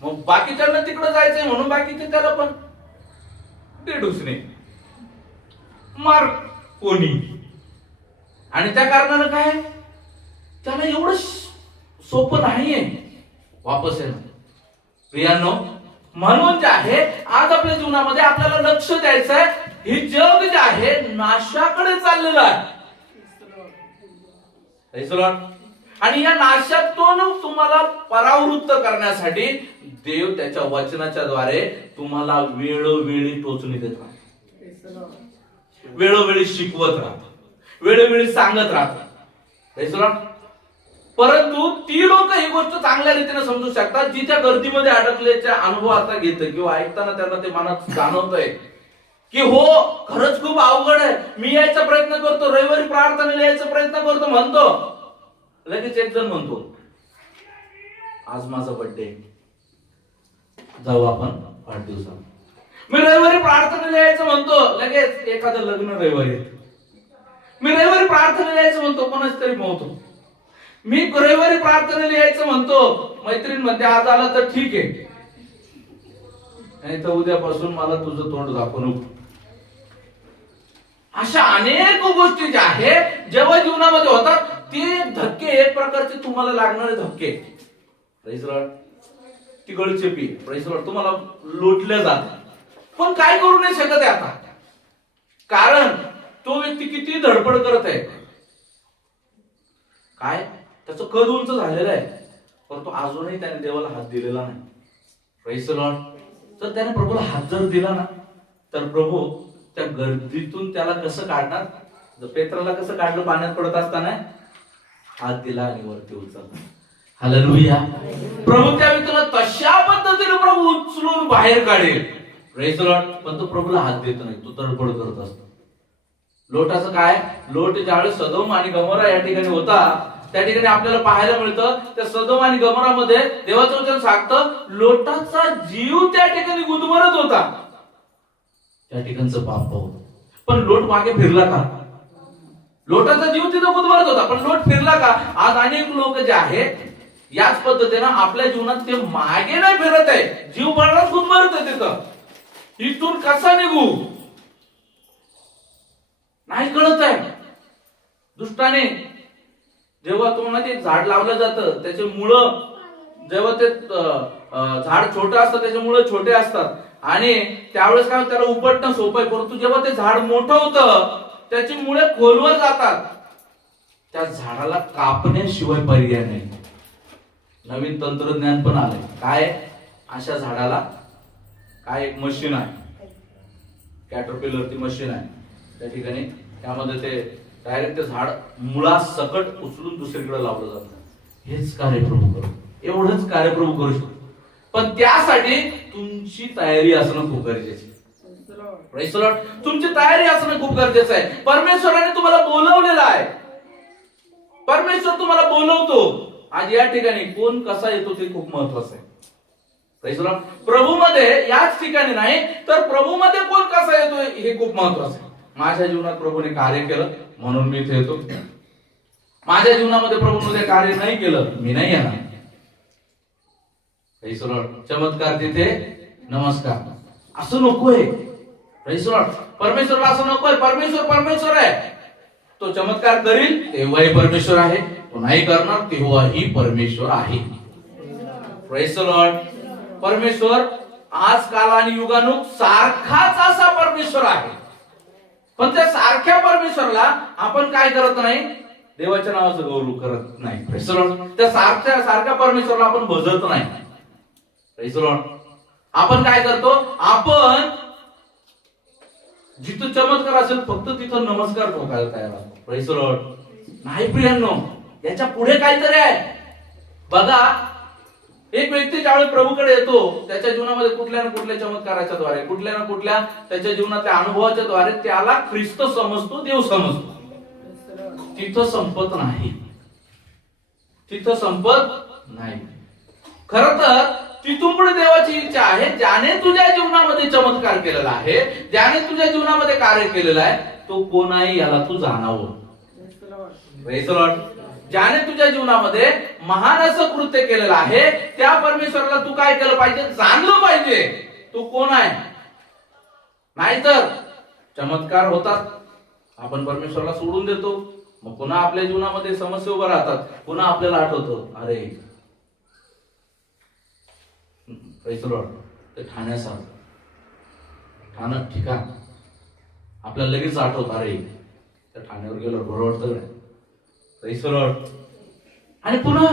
मग बाकीच्यांना तिकडे जायचंय म्हणून बाकीचे त्याला पण डेडूसने मार कोणी. आणि त्या कारणानं काय त्याला एवढं सोपं नाहीये वापस येणं. प्रियांनो, म्हणून जे आहे आज आपल्या जीवनामध्ये आपल्याला लक्ष द्यायचं आहे. हे जग जे आहे नाशाकडे चाललेलं आहे. Praise the Lord. आणि या नाशातून तुम्हाला परावृत्त करण्यासाठी देव त्याच्या वचनाच्या द्वारे तुम्हाला वेळोवेळी टोचणी देत राहतो, वेळोवेळी शिकवत राहतो, वेळोवेळी सांगत राहतो. Praise the Lord. परंतु ती लोक ही गोष्ट चांगल्या रीतीने समजू शकतात जी त्या गर्दीमध्ये अडकल्याचा अनुभव आता घेतं किंवा ऐकताना त्यांना ते मनात जाणवतंय की हो खरंच खूप अवघड आहे. मी यायचा प्रयत्न करतो, रविवारी प्रार्थनेला यायचा प्रयत्न करतो म्हणतो, लगेच एक जण म्हणतो आज माझा बर्थडे, जाऊ आपण वाढदिवसाला. मी रविवारी प्रार्थनेला यायचं म्हणतो, लगेच एखादं लग्न रविवारी येतं. मी रविवारी प्रार्थनेला यायचं म्हणतो, कोणाच तरी मोहतो. मी रविवारी प्रार्थनेला यायचं म्हणतो, मैत्रीण म्हणते आज आला तर ठीक आहे, नाही तर उद्यापासून मला तुझं तोंड दाखवू नको. अशा अनेक गोष्टी ज्या आहेत जेव्हा जीवनामध्ये होतात ते धक्के एक प्रकारचे तुम्हाला लागणारे धक्के. Praise the Lord. ती गळचेपी Praise the Lord. तुम्हाला लोटल्या जात, पण काय करू नाही शकत आहे आता, कारण तो व्यक्ती किती धडपड करत आहे, काय त्याचं कद उंच झालेलं आहे, परंतु अजूनही त्याने देवाला हात दिलेला नाही. Praise the Lord. तर त्याने प्रभूला हात जर दिला ना तर प्रभू त्या गर्दीतून त्याला कसं काढणार. पेत्राला कसं काढलं पाण्यात पडत असताना, हात दिला आणि वरती उचलला. हालेलुया. प्रभू त्या व्यक्तीला तशा पद्धतीने प्रभू उचलून बाहेर काढेल. Praise the Lord. पण तो प्रभूला हात देत नाही, तो तडफड करत असतो. लोटाचं काय, लोट ज्यावेळेस सदोम आणि गमोरा या ठिकाणी होता त्या ठिकाणी आपल्याला पाहायला मिळतं त्या सदोम आणि गमोरामध्ये देवाचं वचन सांगतं लोटाचा जीव त्या ठिकाणी गुदमरत होता. त्या ठिकाणचं पाप पाहून पण लोट मागे फिरला का. लोटाचा जीव तिथं गुदमरत होता पण लोट फिरला का. आज अनेक लोक जे आहेत याच पद्धतीनं आपल्या जीवनात ते मागे नाही फिरत आहे, जीव मरणात गुदमरत आहे. तिथं इथून कसा निघू नाही कळत आहे. दुष्टाने जेव्हा तुम्हाला ते झाड लावलं जातं त्याचे मुळं, जेव्हा ते झाड छोटं असतं त्याचे मुळं छोटे असतात आणि त्यावेळेस काय त्याला उपटणं सोपं आहे, परंतु जेव्हा ते झाड मोठं होतं त्याची मुळे खोलवर जातात. त्या झाडाला कापण्याशिवाय पर्याय नाही. नवीन तंत्रज्ञान पण आलंय. काय, अशा झाडाला काय एक मशीन आहे, कॅटरपिलर ती मशीन आहे. त्या ठिकाणी त्यामध्ये ते डायरेक्ट ते झाड मुळासकट उचलून दुसरीकडे लावलं जातं. हेच कार्य प्रभू करू, एवढंच कार्य प्रभू करू शकतो. पण त्यासाठी तुमची तयारी असणं खूप गरजेचं आहे. Praise the Lord. तुमची तयारी असणं खूप गरजेचं आहे. परमेश्वराने तुम्हाला बोलवलेलं आहे. परमेश्वर तुम्हाला बोलवतो. आज या ठिकाणी कोण कसा येतो ते खूप महत्वाचं आहे. Praise the Lord. प्रभूमध्ये याच ठिकाणी नाही तर प्रभूमध्ये कोण कसा येतो हे खूप महत्वाचं आहे. माझ्या जीवनात प्रभूने कार्य केलं म्हणून मी इथे येतो. माझ्या जीवनामध्ये प्रभूने कार्य नाही केलं मी नाही येणार. Praise the Lord. चमत्कार तिथे नमस्कार असं नकोय. Praise the Lord. परमेश्वरला असं नकोय. परमेश्वर आहे. तो चमत्कार करील तेव्हाही परमेश्वर आहे, तो नाही करणार तेव्हाही परमेश्वर आहे. Praise the Lord. परमेश्वर आज काल आणि युगानुग सारखाच असा परमेश्वर आहे. पण त्या सारख्या परमेश्वरला आपण काय करत नाही, देवाच्या नावाचं गौरव करत नाही. Praise the Lord. त्या सारख्या परमेश्वरला आपण भजत नाही. Praise the Lord. आपण काय करतो, आपण जिथं चमत्कार असेल फक्त तिथं नमस्कार ठोकायला तयार असतो. Praise the Lord. नाही प्रियांनो, याच्या पुढे काहीतरी आहे. बघा, एक व्यक्ती ज्यावेळी प्रभूकडे येतो त्याच्या जीवनामध्ये कुठल्या ना कुठल्या चमत्काराच्या द्वारे, कुठल्या ना कुठल्या त्याच्या जीवनातल्या अनुभवाच्या द्वारे त्याला ख्रिस्त समजतो, देव समजतो. तिथं संपत नाही. तिथं संपत नाही. खरं तर तिथून पुढे देवाची इच्छा आहे, ज्याने तुझ्या जीवनामध्ये चमत्कार केलेला आहे, ज्याने तुझ्या जीवनामध्ये कार्य केलेलं आहे, तो कोण आहे याला तू जाणावं. Praise the Lord. ज्याने तुझ्या जीवनामध्ये महान असं कृत्य केलेलं आहे त्या परमेश्वराला तू काय केलं पाहिजे, जाणलं पाहिजे तो कोण आहे. नाहीतर चमत्कार होतात, आपण परमेश्वराला सोडून देतो, मग पुन्हा आपल्या जीवनामध्ये समस्या उभ्या राहतात. पुन्हा आपल्याला आठवतं, अरे Praise the Lord. ते ठाण्यासारखं ठाणं ठिकाण आपल्याला लगेच आठवतं, अरे त्या ठाण्यावर गेलो बरं वाटतं नाही. Praise the Lord. आणि पुन्हा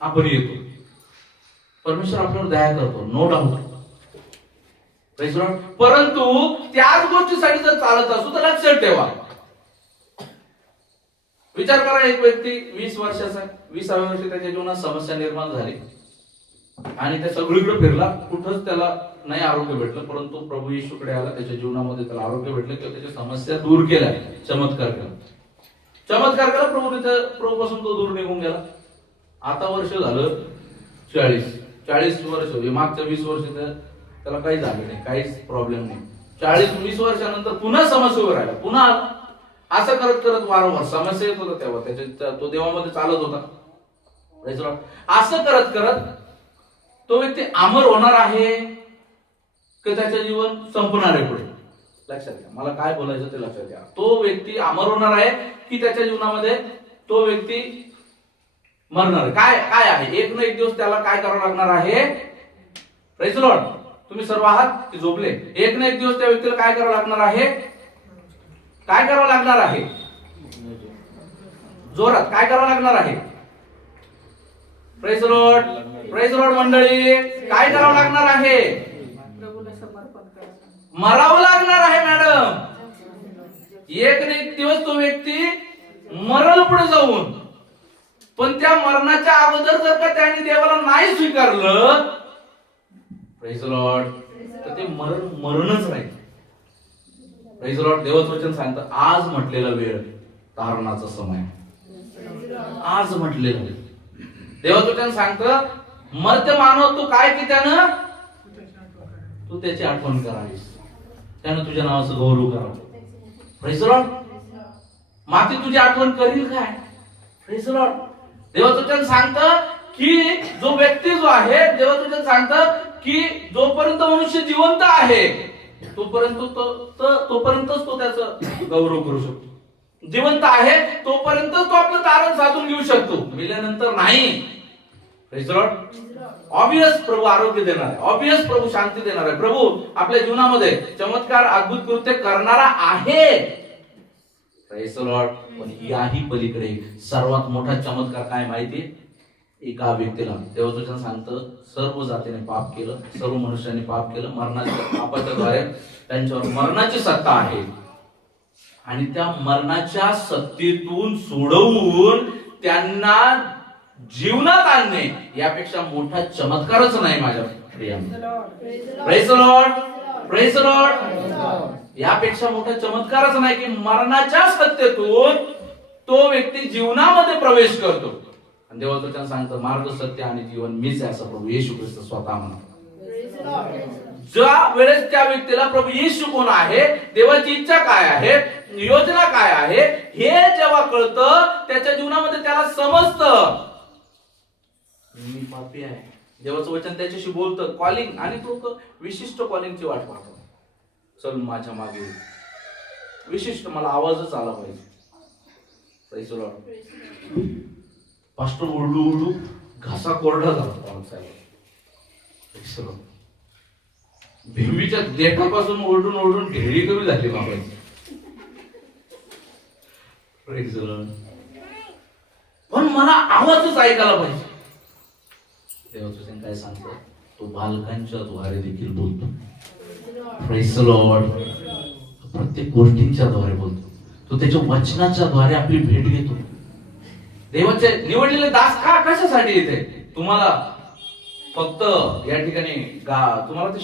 आपण येतो. परमेश्वर आपल्यावर दया करतो, no doubt. Praise the Lord. परंतु त्याच गोष्टीसाठी जर चालत असू तर लक्षात ठेवा, विचार करा, एक व्यक्ती 20 वर्षाचा, 20व्या वर्षी त्याच्या जीवनात समस्या निर्माण झाली आणि त्या सगळीकडे फिरला, कुठंच त्याला नाही आरोग्य भेटलं. परंतु प्रभू येशूकडे आला, त्याच्या जीवनामध्ये त्याला आरोग्य भेटलं किंवा त्याच्या समस्या दूर केल्या, चमत्कार केला. प्रभूपासून तो दूर निघून गेला. आता वर्ष झालं 40 वर्ष, मागच्या 20 वर्ष त्याला काही झालं नाही, काहीच प्रॉब्लेम नाही. 40-20 वर्षानंतर पुन्हा समस्या उभं राहिला, पुन्हा असं करत करत वारंवार समस्या येत होता. तेव्हा त्याच्या तो देवामध्ये चालत होता. असं करत करत तो व्यक्ती अमर होणार आहे की त्याचं जीवन संपणार आहे पुढे? लक्षात घ्या, मला काय बोलायचं ते लक्षात घ्या. तो व्यक्ती अमर होणार आहे की त्याच्या जीवनामध्ये तो व्यक्ती मरणार आहे? काय आहे? एक ना एक दिवस त्याला काय करावं लागणार आहे? Praise the Lord. तुम्ही सर्व आहात की झोपले? एक ना एक दिवस त्या व्यक्तीला काय करावं लागणार आहे? काय करावं लागणार आहे? जोरात काय करावं लागणार आहे? Praise the lord. Praise the Lord मंडळी, काय करावं लागणार आहे? मरावं लागणार आहे मॅडम. एक ना एक दिवस तो व्यक्ती मरण पुढे जाऊन, पण त्या मरणाच्या अगोदर जर का त्याने देवाला नाही स्वीकारलं, प्रेज द लॉर्ड, तर ते मरणच राहील. Praise the Lord. देवाचं वचन सांगतं, आज म्हटलेला वेळ तारणाचा समय. आज म्हटलेला वेळ. देवाचं वचन सांगतं, मर्त्य मानव तू काय की त्यानं तू त्याची आठवण करावीस, त्यानं तुझ्या नावाचं गौरव करावं. Praise the Lord. माती तुझी आठवण करील काय? Praise the Lord. देवाचं वचन सांगतं की जो व्यक्ती जो आहे, देवाचं वचन सांगतं की जोपर्यंत मनुष्य जिवंत आहे तोपर्यंतच तो त्याचं गौरव करू शकतो. जिवंत आहे तोपर्यंत तो आपलं तारण साधून घेऊ शकतो, मेल्यानंतर नाही. Praise the Lord. ऑब्वियस प्रभू आरोग्य देणार आहे, ऑब्वियस प्रभू शांती देणार आहे, प्रभू आपल्या जीवनामध्ये चमत्कार अद्भुत कृत्य करणारा आहे. Praise the lord. पण याही पलीकडे सर्वात मोठा चमत्कार काय माहिती? एका व्यक्तीला देवाचं वचन सांगतं, सर्व जातीने पाप केलं, सर्व मनुष्याने पाप केलं, मरणाच्या पापाच्या द्वारे त्यांच्यावर मरणाची सत्ता आहे, आणि त्या मरणाच्या सत्तेतून सोडवून त्यांना जीवनात आणणे यापेक्षा मोठा चमत्कारच नाही माझ्या प्रियांनो. Praise the lord. Praise the lord. यापेक्षा मोठा चमत्कारच नाही की मरणाच्या सत्तेतून तो व्यक्ती जीवनामध्ये प्रवेश करतो. आणि देवाचं वचन सांगतं, मार्ग, सत्य आणि जीवन मीच आहे, असं प्रभू येशू ख्रिस्त स्वतः म्हणतात. ज्या वेळेस त्या व्यक्तीला प्रभू येशू कोण आहे, देवाची इच्छा काय आहे, योजना काय आहे, हे जेव्हा कळतं, त्याच्या जीवनामध्ये त्याला समजतं मी पापी आहे. देवाचं वचन त्याच्याशी बोलतं, कॉलिंग, आणि तो विशिष्ट कॉलिंगची वाट पाहतो. चल माझ्या मागे, विशिष्ट मला आवाजच आला पाहिजे. Praise the Lord. पास्टर ओरडू घासा कोरडा झाला. भेंबीच्या देठापासून ओरडून ढेरी कमी झाली बाबाची. Praise the lord. पण मला आवाजच ऐकायला पाहिजे. देवाचं काय सांगतो, तो बालकांच्या द्वारे देखील बोलतो. Praise the Lord. प्रत्येक गोष्टींच्या द्वारे बोलतो. तो त्याच्या वचनाच्या द्वारे आपली भेट घेतो. देवाचे निवडलेले दास कशासाठी येते? तुम्हाला फक्त या ठिकाणी तुम्हाला ते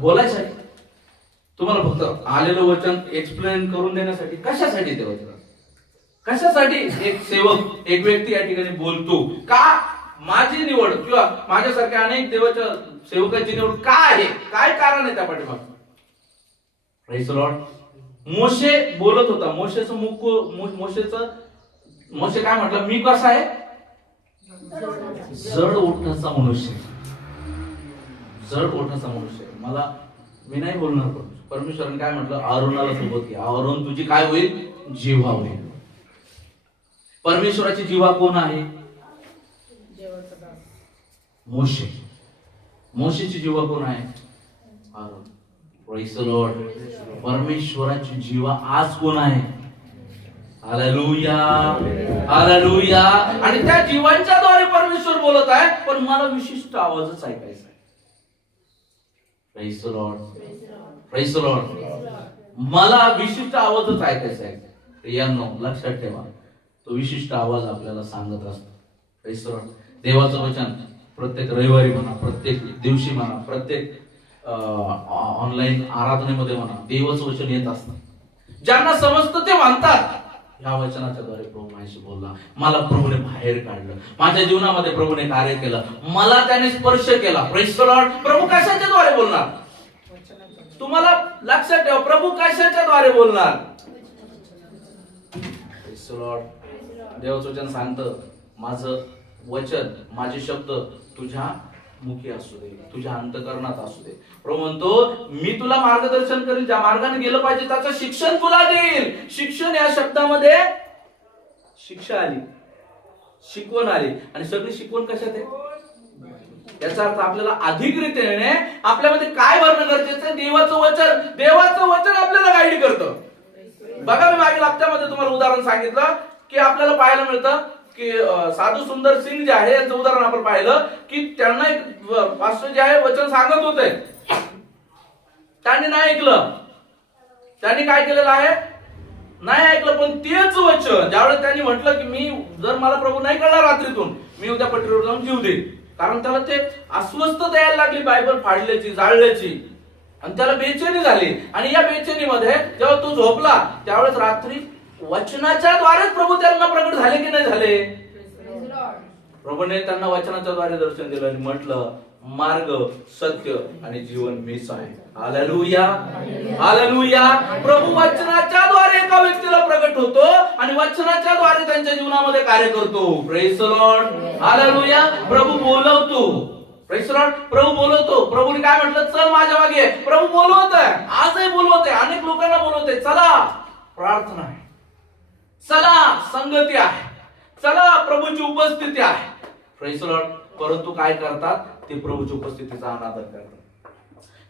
बोलायसाठी, तुम्हाला फक्त आलेलं वचन एक्सप्लेन करून देण्यासाठी? कशासाठी देवाचे दास? कशासाठी एक सेवक, एक व्यक्ती या ठिकाणी बोलतो? का माझी निवड किंवा माझ्यासारख्या अनेक देवाच्या सेवकाची निवड का आहे? काय कारण आहे त्या पाठीमागे? Praise the Lord. मोशे बोलत होता. मोशे काय म्हटलं? मी कसा आहे? जड ओठाचा मनुष्य. जड ओठाचा मनुष्य. मी नाही बोलणार, पण परमेश्वराने काय म्हटलं? आरोनाला सोबत घे. आरोन तुझी काय होईल? जिव्हा होईल. परमेश्वराची जीवा कोण आहे? मोशे. मोशेची जीवा कोण आहे? आरोन. Praise the lord. परमेश्वराची जीवा आज कोण आहे? Hallelujah, hallelujah. आणि त्या जीवांच्या द्वारे परमेश्वर बोलत आहे, पण मला विशिष्ट आवाजच ऐकायचा आहे. Praise the lord, praise the Lord. मला विशिष्ट आवाजच ऐकायचा आहे. प्रियांनो, लक्षात ठेवा, तो विशिष्ट आवाज आपल्याला सांगत असतो. Praise the Lord. देवाचं वचन प्रत्येक रविवारी म्हणा, प्रत्येक दिवशी म्हणा, प्रत्येक ऑनलाईन आराधनेमध्ये म्हणा, देवाचं वचन येत असतं. ज्यांना समजतं ते म्हणतात, या वचनाच्या द्वारे प्रभू माझ्याशी बोलला, मला प्रभूने बाहेर काढलं, माझ्या जीवनामध्ये प्रभूने कार्य केलं, मला त्याने स्पर्श केला. Praise the lord. प्रभू कशाच्या द्वारे बोलणार? तुम्हाला लक्षात ठेवा, प्रभू कशाच्या द्वारे बोलणार? Praise the Lord. देवाचं वचन सांगतं, माझं वचन, माझे शब्द तुझ्या मुखी असू दे, तुझ्या अंतकरणात असू दे. प्रभू म्हणतो, मी तुला मार्गदर्शन करेल, ज्या मार्गाने गेलं पाहिजे त्याचं शिक्षण तुला देईल. शिक्षण या शब्दामध्ये शिक्षा आली, शिकवण आली. आणि सगळी शिकवण कशात आहे? याचा अर्थ आपल्याला अधिक रीतीने आपल्यामध्ये काय भरणं गरजेचं आहे? देवाचं वचन. देवाचं वचन आपल्याला गाईड करतं. बघा, मी मागील हप्त्यामध्ये तुम्हाला उदाहरण सांगितलं की आपल्याला पाहायला मिळतं की साधू सुंदर सिंग जे आहे यांचं उदाहरण आपण पाहिलं की त्यांना एक पास्टर जे आहे वचन सांगत होते, त्यांनी नाही ऐकलं. त्यांनी काय केलेलं आहे? नाही ऐकलं. पण तेच वचन ज्यावेळेस त्यांनी म्हटलं की मी जर मला प्रभू नाही कळला रात्रीतून, मी उद्या पटरीवर जाऊन जीव देईन, कारण त्याला ते अस्वस्थता यायला लागली बायबल फाडल्याची, जाळल्याची, आणि त्याला बेचैनी झाली. आणि या बेचैनीमध्ये जेव्हा तो झोपला त्यावेळेस रात्री वचनाच्या द्वारे प्रभू त्यांना प्रकट झाले की नाही झाले? प्रभूने त्यांना वचनाच्या द्वारे दर्शन दिलं आणि म्हटलं, मार्ग, सत्य आणि जीवन मीच आहे. Hallelujah, hallelujah. प्रभू वचनाच्या द्वारे एका व्यक्तीला प्रकट होतो आणि वचनाच्या द्वारे त्यांच्या जीवनामध्ये कार्य करतो. Praise the lord, hallelujah. प्रभू बोलवतो. Praise the lord. प्रभू बोलवतो. प्रभूने काय म्हटलं? चल माझ्या मागे. प्रभू बोलवत आहे, आजही बोलवत आहे, अनेक लोकांना बोलवते. चला, प्रार्थना आहे, चला संगती आहे, चला प्रभूची उपस्थिती आहे. Praise the Lord. परंतु काय करतात? ते प्रभूची उपस्थितीचा अनादर करतात.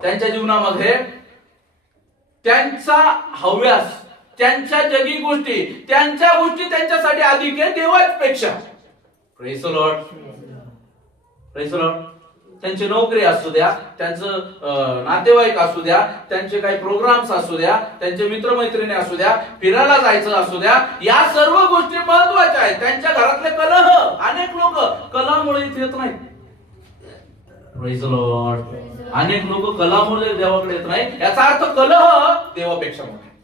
त्यांच्या जीवनामध्ये त्यांचा हव्यास, त्यांच्या जगी गोष्टी, त्यांच्या गोष्टी त्यांच्यासाठी अधिक आहे देवापेक्षा. Praise the lord, praise the lord. त्यांची नोकरी असू द्या, त्यांचं नातेवाईक असू द्या, त्यांचे काही प्रोग्राम्स असू द्या, त्यांचे मित्रमैत्रिणी असू द्या, फिरायला जायचं असू द्या, या सर्व गोष्टी महत्वाच्या आहेत. त्यांच्या घरातले कलह, अनेक लोक कलहामुळे इथे येत नाहीत. Praise the Lord. अनेक लोक कलहामुळे देवाकडे येत नाही. याचा अर्थ कलह देवापेक्षा मोठा आहे.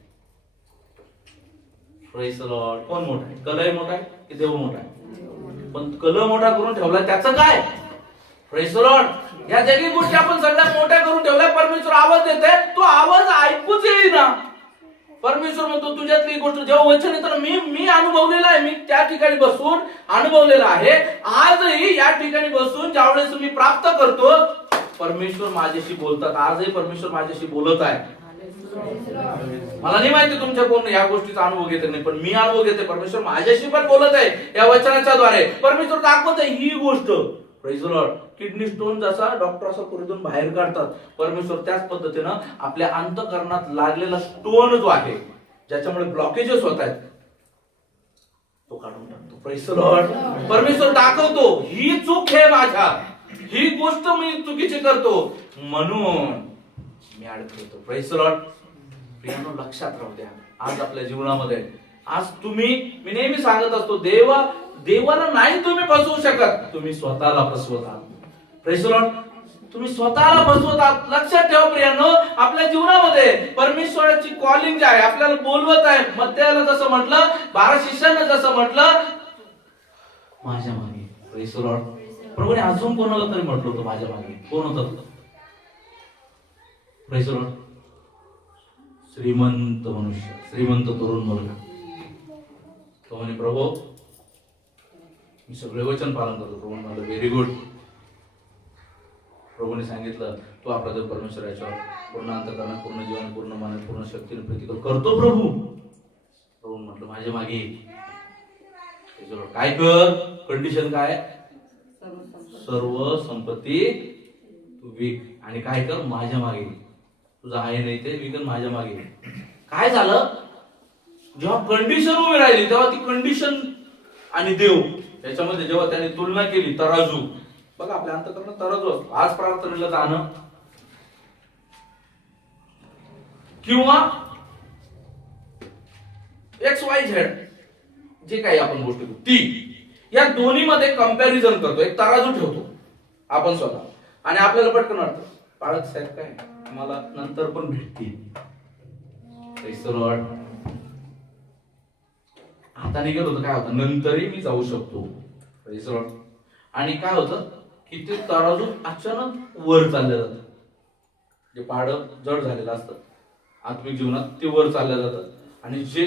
Praise the Lord. कोण मोठा आहे? कलह मोठा आहे की देव मोठा आहे? पण कलह मोठा करून ठेवला, त्याचं काय? Praise the Lord. या जगी गोष्टी आपण सगळ्यात मोठ्या करून ठेवल्या. परमेश्वर आवाज देते, तो आवाज ऐकूच येईना. परमेश्वर म्हणतो, तुझ्यातली गोष्ट जेव्हा वचन येतं, मी अनुभवलेला आहे, मी त्या ठिकाणी बसून अनुभवलेला आहे. आजही या ठिकाणी बसून ज्यावेळेस मी प्राप्त करतो, परमेश्वर माझ्याशी बोलतात. आजही परमेश्वर माझ्याशी बोलत आहे. मला नाही माहिती तुमच्या कोण या गोष्टीचा अनुभव घेत नाही, पण मी अनुभव घेते. परमेश्वर माझ्याशी पण बोलत आहे या वचनाच्या द्वारे. परमेश्वर दाखवत आहे ही गोष्ट. Praise the Lord. Kidney stone जसा डॉक्टर असा कुरीतून बाहेर काढतात, परमेश्वर त्याच पद्धतीनं आपल्या अंतकरणात लागलेला स्टोन जो आहे, ज्याच्यामुळे ब्लॉकेजेस होत आहेत, तो काढून टाकतो. Praise the Lord. परमेश्वर दाखवतो ही चूक आहे माझ्या, ही गोष्ट मी चुकीची करतो, म्हणून मी अडकतो. Praise the Lord. प्रियानो, लक्षात राहू द्या, आज आपल्या जीवनामध्ये, आज तुम्ही, मी नेहमी सांगत असतो, देवाला नाही तुम्ही फसवू शकत, तुम्ही स्वतःला फसवत आहात. Praise the Lord. तुम्ही स्वतःला फसवत आहात. लक्षात ठेवा प्रियांनो, आपल्या जीवनामध्ये परमेश्वराची कॉलिंग जी आहे, आपल्याला बोलवत आहे. मत्तेला जसं म्हटलं, 12 शिष्यांना जसं म्हटलं, माझ्या मागे. Praise the Lord. प्रभूने अजून कोणाला तरी म्हटलं होतं माझ्या मागे. कोण होतं? Praise the Lord. श्रीमंत मनुष्य, श्रीमंत तरुण मुलगा. तो म्हणे, प्रभू मी सगळे वचन पालन करतो. प्रभू म्हणाले, व्हेरी गुड. प्रभूने सांगितलं, तू आपला देव परमेश्वर याच्यावर पूर्ण अंतकरणाने, पूर्ण जीवन, पूर्ण मनाने, पूर्ण शक्तीने प्रीती करतो. प्रभू. प्रभू म्हटलं, माझ्या मागे. काय कर, कंडिशन काय, सर्व संपत्ती तू विक आणि काय कर, माझ्या मागे, तुझं आहे नाही ते विक आणि माझ्या मागे. काय झालं, जेव्हा कंडिशन उभी राहिली तेव्हा ती कंडिशन आणि देव याच्यामध्ये जेव्हा त्याने तुलना केली, तराजू बघा आपल्या अंतःकरणात तराजू असतो. आज प्रार्थनेला जाणं किंवा XYZ जे काही आपण गोष्ट करू ती, या दोन्ही मध्ये कंपॅरिझन करतो, एक तराजू ठेवतो आपण स्वतः आणि आपल्याला पटकन वाटतं पाळत साहेब काय मला नंतर पण भेटतील, आता निघत होतं काय होतं, नंतरही मी जाऊ शकतो. आणि काय होतं की ते तराजू अचानक वर चाललं जातं, जे पाड जड झालेलं असतं आत्मिक जीवनात ते वर चाललं जातं. आणि जे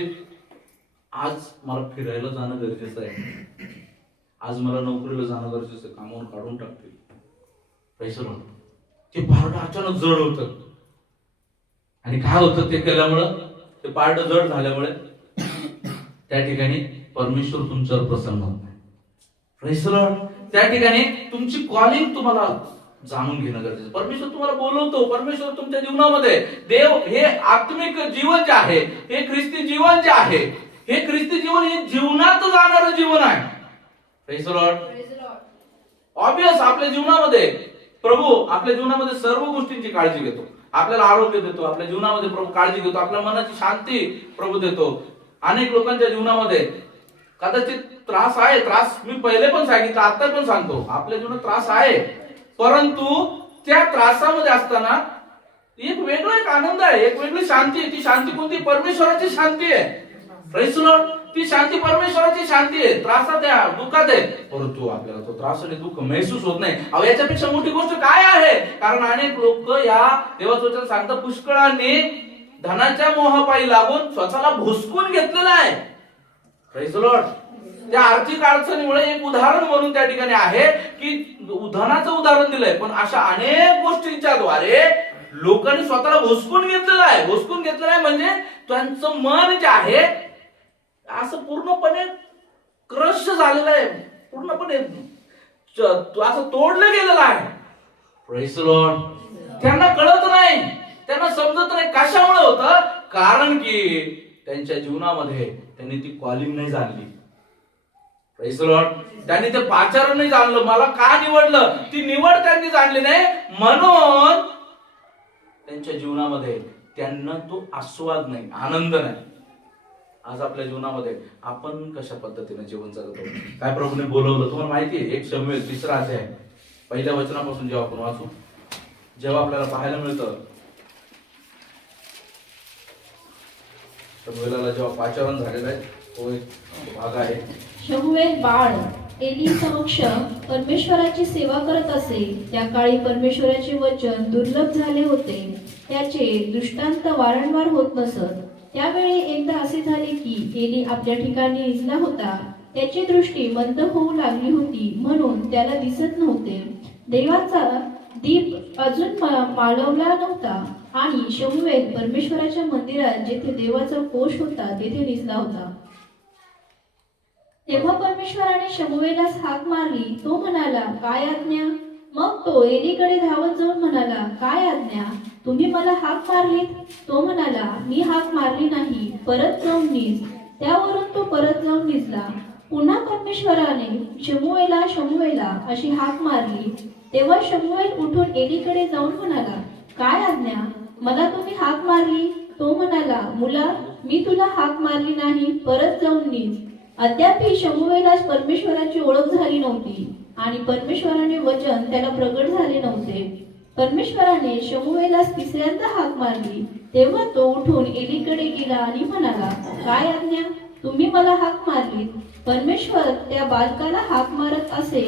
आज मला फिरायला जाणं गरजेचं आहे, आज मला नोकरीला जाणं गरजेचं आहे, कामावून काढून टाकतील पैसे, ते पारड अचानक जड होतं. आणि काय होतं ते केल्यामुळं, ते पारड जड झाल्यामुळे त्या ठिकाणी परमेश्वर तुमच्यावर प्रसन्न होत नाही. Praise the Lord. त्या ठिकाणी तुमची कॉलिंग तुम्हाला जाणून घेणं गरजेचं. परमेश्वर तुम्हाला बोलवतो, परमेश्वर तुमच्या जीवनामध्ये, देव हे आत्मिक जीवन जे आहे, हे ख्रिस्ती जीवन जे आहे, हे ख्रिस्ती जीवन हे जीवनात जाणारं जीवन आहे. Praise the Lord. ऑब्वियस आपल्या जीवनामध्ये प्रभू आपल्या जीवनामध्ये सर्व गोष्टींची काळजी घेतो, आपल्याला आरोग्य देतो, आपल्या जीवनामध्ये प्रभू काळजी घेतो, आपल्या मनाची शांती प्रभू देतो. अनेक लोकांच्या जीवनामध्ये कदाचित त्रास आहे, त्रास मी पहिले पण सांगितलं, आता पण सांगतो, आपल्या जीवनात त्रास आहे, परंतु त्या त्रासामध्ये असताना एक वेगळा एक आनंद आहे, एक वेगळी शांती आहे. ती शांती कोणती, परमेश्वराची शांती आहे. Praise the Lord. ती शांती परमेश्वराची शांती आहे. त्रासात आहे, दुःखात आहे, परंतु आपल्याला तो त्रास आणि दुःख महसूस होत नाही. अहो याच्यापेक्षा मोठी गोष्ट काय आहे, कारण अनेक लोक या देवाचं वचन सांगतात पुष्कळांनी धनाच्या मोहापायी लागून स्वतःला भुसकून घेतलेला आहे. Praise the Lord. त्या आर्थिक अडचणीमुळे एक उदाहरण म्हणून त्या ठिकाणी आहे की धनाचं उदाहरण दिलंय, पण अशा अनेक गोष्टींच्या द्वारे लोकांनी स्वतःला भुसकून घेतलेलं आहे. भुसकून घेतलेलं आहे म्हणजे त्यांचं मन जे आहे असं पूर्णपणे क्रश झालेलं आहे, पूर्णपणे असं तोडलं गेलेलं आहे. Praise the Lord. त्यांना कळत नाही, त्यांना समजत नाही. कशामुळे होतं, कारण की त्यांच्या जीवनामध्ये त्यांनी ती कॉलिंग नाही जाणली. Praise the Lord. त्यांनी ते पाचारण नाही जाणलं, मला का निवडलं, ती निवड त्यांनी जाणली नाही, म्हणून त्यांच्या जीवनामध्ये त्यांना तो आस्वाद नाही, आनंद नाही. आज आपल्या जीवनामध्ये आपण कशा पद्धतीने जीवन जगतो, काय प्रभूने बोलवलं तुम्हाला माहिती आहे. 1 शमूएल 3 अध्याय पहिल्या वचनापासून जेव्हा आपण वाचू, जेव्हा आपल्याला पाहायला मिळतं शमूएलाला जेव्हा पाचारण झालेलं आहे, तो एक भाग आहे. शमूएल बाळ एली समक्ष परमेश्वराची सेवा करत असे. त्या काळी परमेश्वराचे वचन दुर्लभ झाले होते, त्याचे दृष्टांत वारंवार होत नसत. त्यावेळी एकदा असे झाले की एली आपल्या ठिकाणी निजला होता, त्याची दृष्टी मंद होऊ लागली होती, म्हणून त्याला दिसत नव्हते. देवाचा दीप अजून माळवला नव्हता आणि शमूएल परमेश्वराच्या मंदिरात जेथे देवाचा कोष होता तेथे निजला होता. तेव्हा परमेश्वराने शमूएलास हाक मारली. तो म्हणाला, काय आज्ञा? मग तो एलीकडे धावत जाऊन म्हणाला, काय आज्ञा? तुम्ही मला हाक मारलीत? तो म्हणाला, मी हाक मारली नाही, परत जाऊन निज. त्यावरून तो परत जाऊन निजला. पुन्हा परमेश्वराने शमूएला अशी हाक मारली. तेव्हा शमूएल उठून एलीकडे जाऊन म्हणाला, काय आज्ञा? मला तुम्ही हाक मारली? तो म्हणाला, मुला, मी तुला हाक मारली नाही, परत जाऊन निज. अद्यापही शमूएलास परमेश्वराची ओळख झाली नव्हती आणि परमेश्वराने वचन त्याला प्रगट झाले नव्हते. परमेश्वराने शमूएलास तिसऱ्यांदा हाक मारली. तेव्हा तो उठून एलीकडे गेला आणि म्हणाला, काय आज्ञा? तुम्ही मला हाक मारली. परमेश्वर त्या बालकाला हाक मारत आहे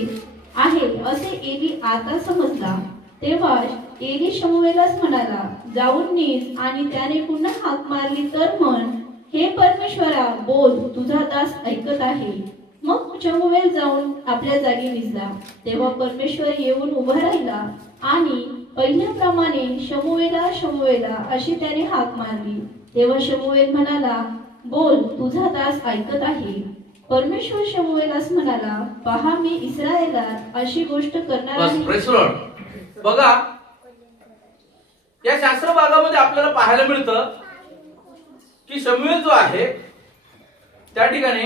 असे एली आता समजला. तेव्हा एली शमूएलास म्हणाला, जाऊन निज आणि त्याने पुन्हा हाक मारली तर म्हण, हे परमेश्वरा, बोल, तुझा दास ऐकत आहे. मग शमूएल जाऊन आपल्या जागी निजला. तेव्हा परमेश्वर येऊन उभा राहिला आणि पहिल्याप्रमाणे शमूएला अशी त्याने हाक मारली. तेव्हा शमूएल म्हणाला, बोल, तुझा दास ऐकत आहे. परमेश्वर शमूएलास म्हणाला, पहा मी इस्रायेलात अशी गोष्ट करणार बस आहे. Press Lord. बघा या शास्त्र भागामध्ये आपल्याला पाहायला मिळतं की शमूएल जो आहे त्या ठिकाणी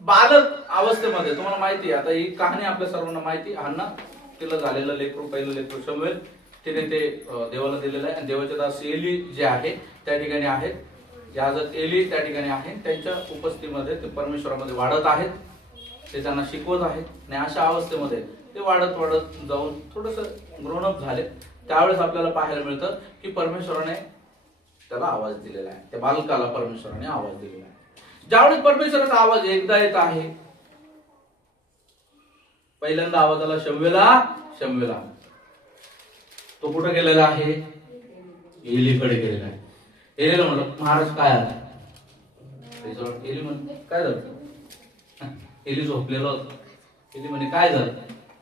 बालक अवस्थेमध्ये, तुम्हाला माहिती आहे आता ही कहाणी आपल्या सर्वांना माहिती, हन्ना तिला झालेलं लेकरू, पहिलं लेकरू शमूएल, तिने ते देवाला दिलेलं आहे. आणि देवाचे दास एली जे आहे त्या ठिकाणी आहेत, याजक एली त्या ठिकाणी आहे, त्यांच्या उपस्थितीमध्ये ते परमेश्वरामध्ये वाढत आहेत, ते त्यांना शिकवत आहेत. आणि अशा अवस्थेमध्ये ते वाढत वाढत जाऊन थोडस ग्रोनअप झाले. त्यावेळेस आपल्याला पाहायला मिळतं की परमेश्वराने त्याला आवाज दिलेला आहे, त्या बालकाला परमेश्वराने आवाज दिलेला आहे. ज्यावेळेस परमेश्वराचा आवाज एकदा येत आहे, पहिल्यांदा आवाज आला शमूएला, शमूएला. तो कुठं गेलेला आहे? एलीकडे गेलेला आहे. एलीला म्हणलं, महाराज काय आला? एली म्हणते काय झालं? एली झोपलेला होता. एली म्हणे काय झालं?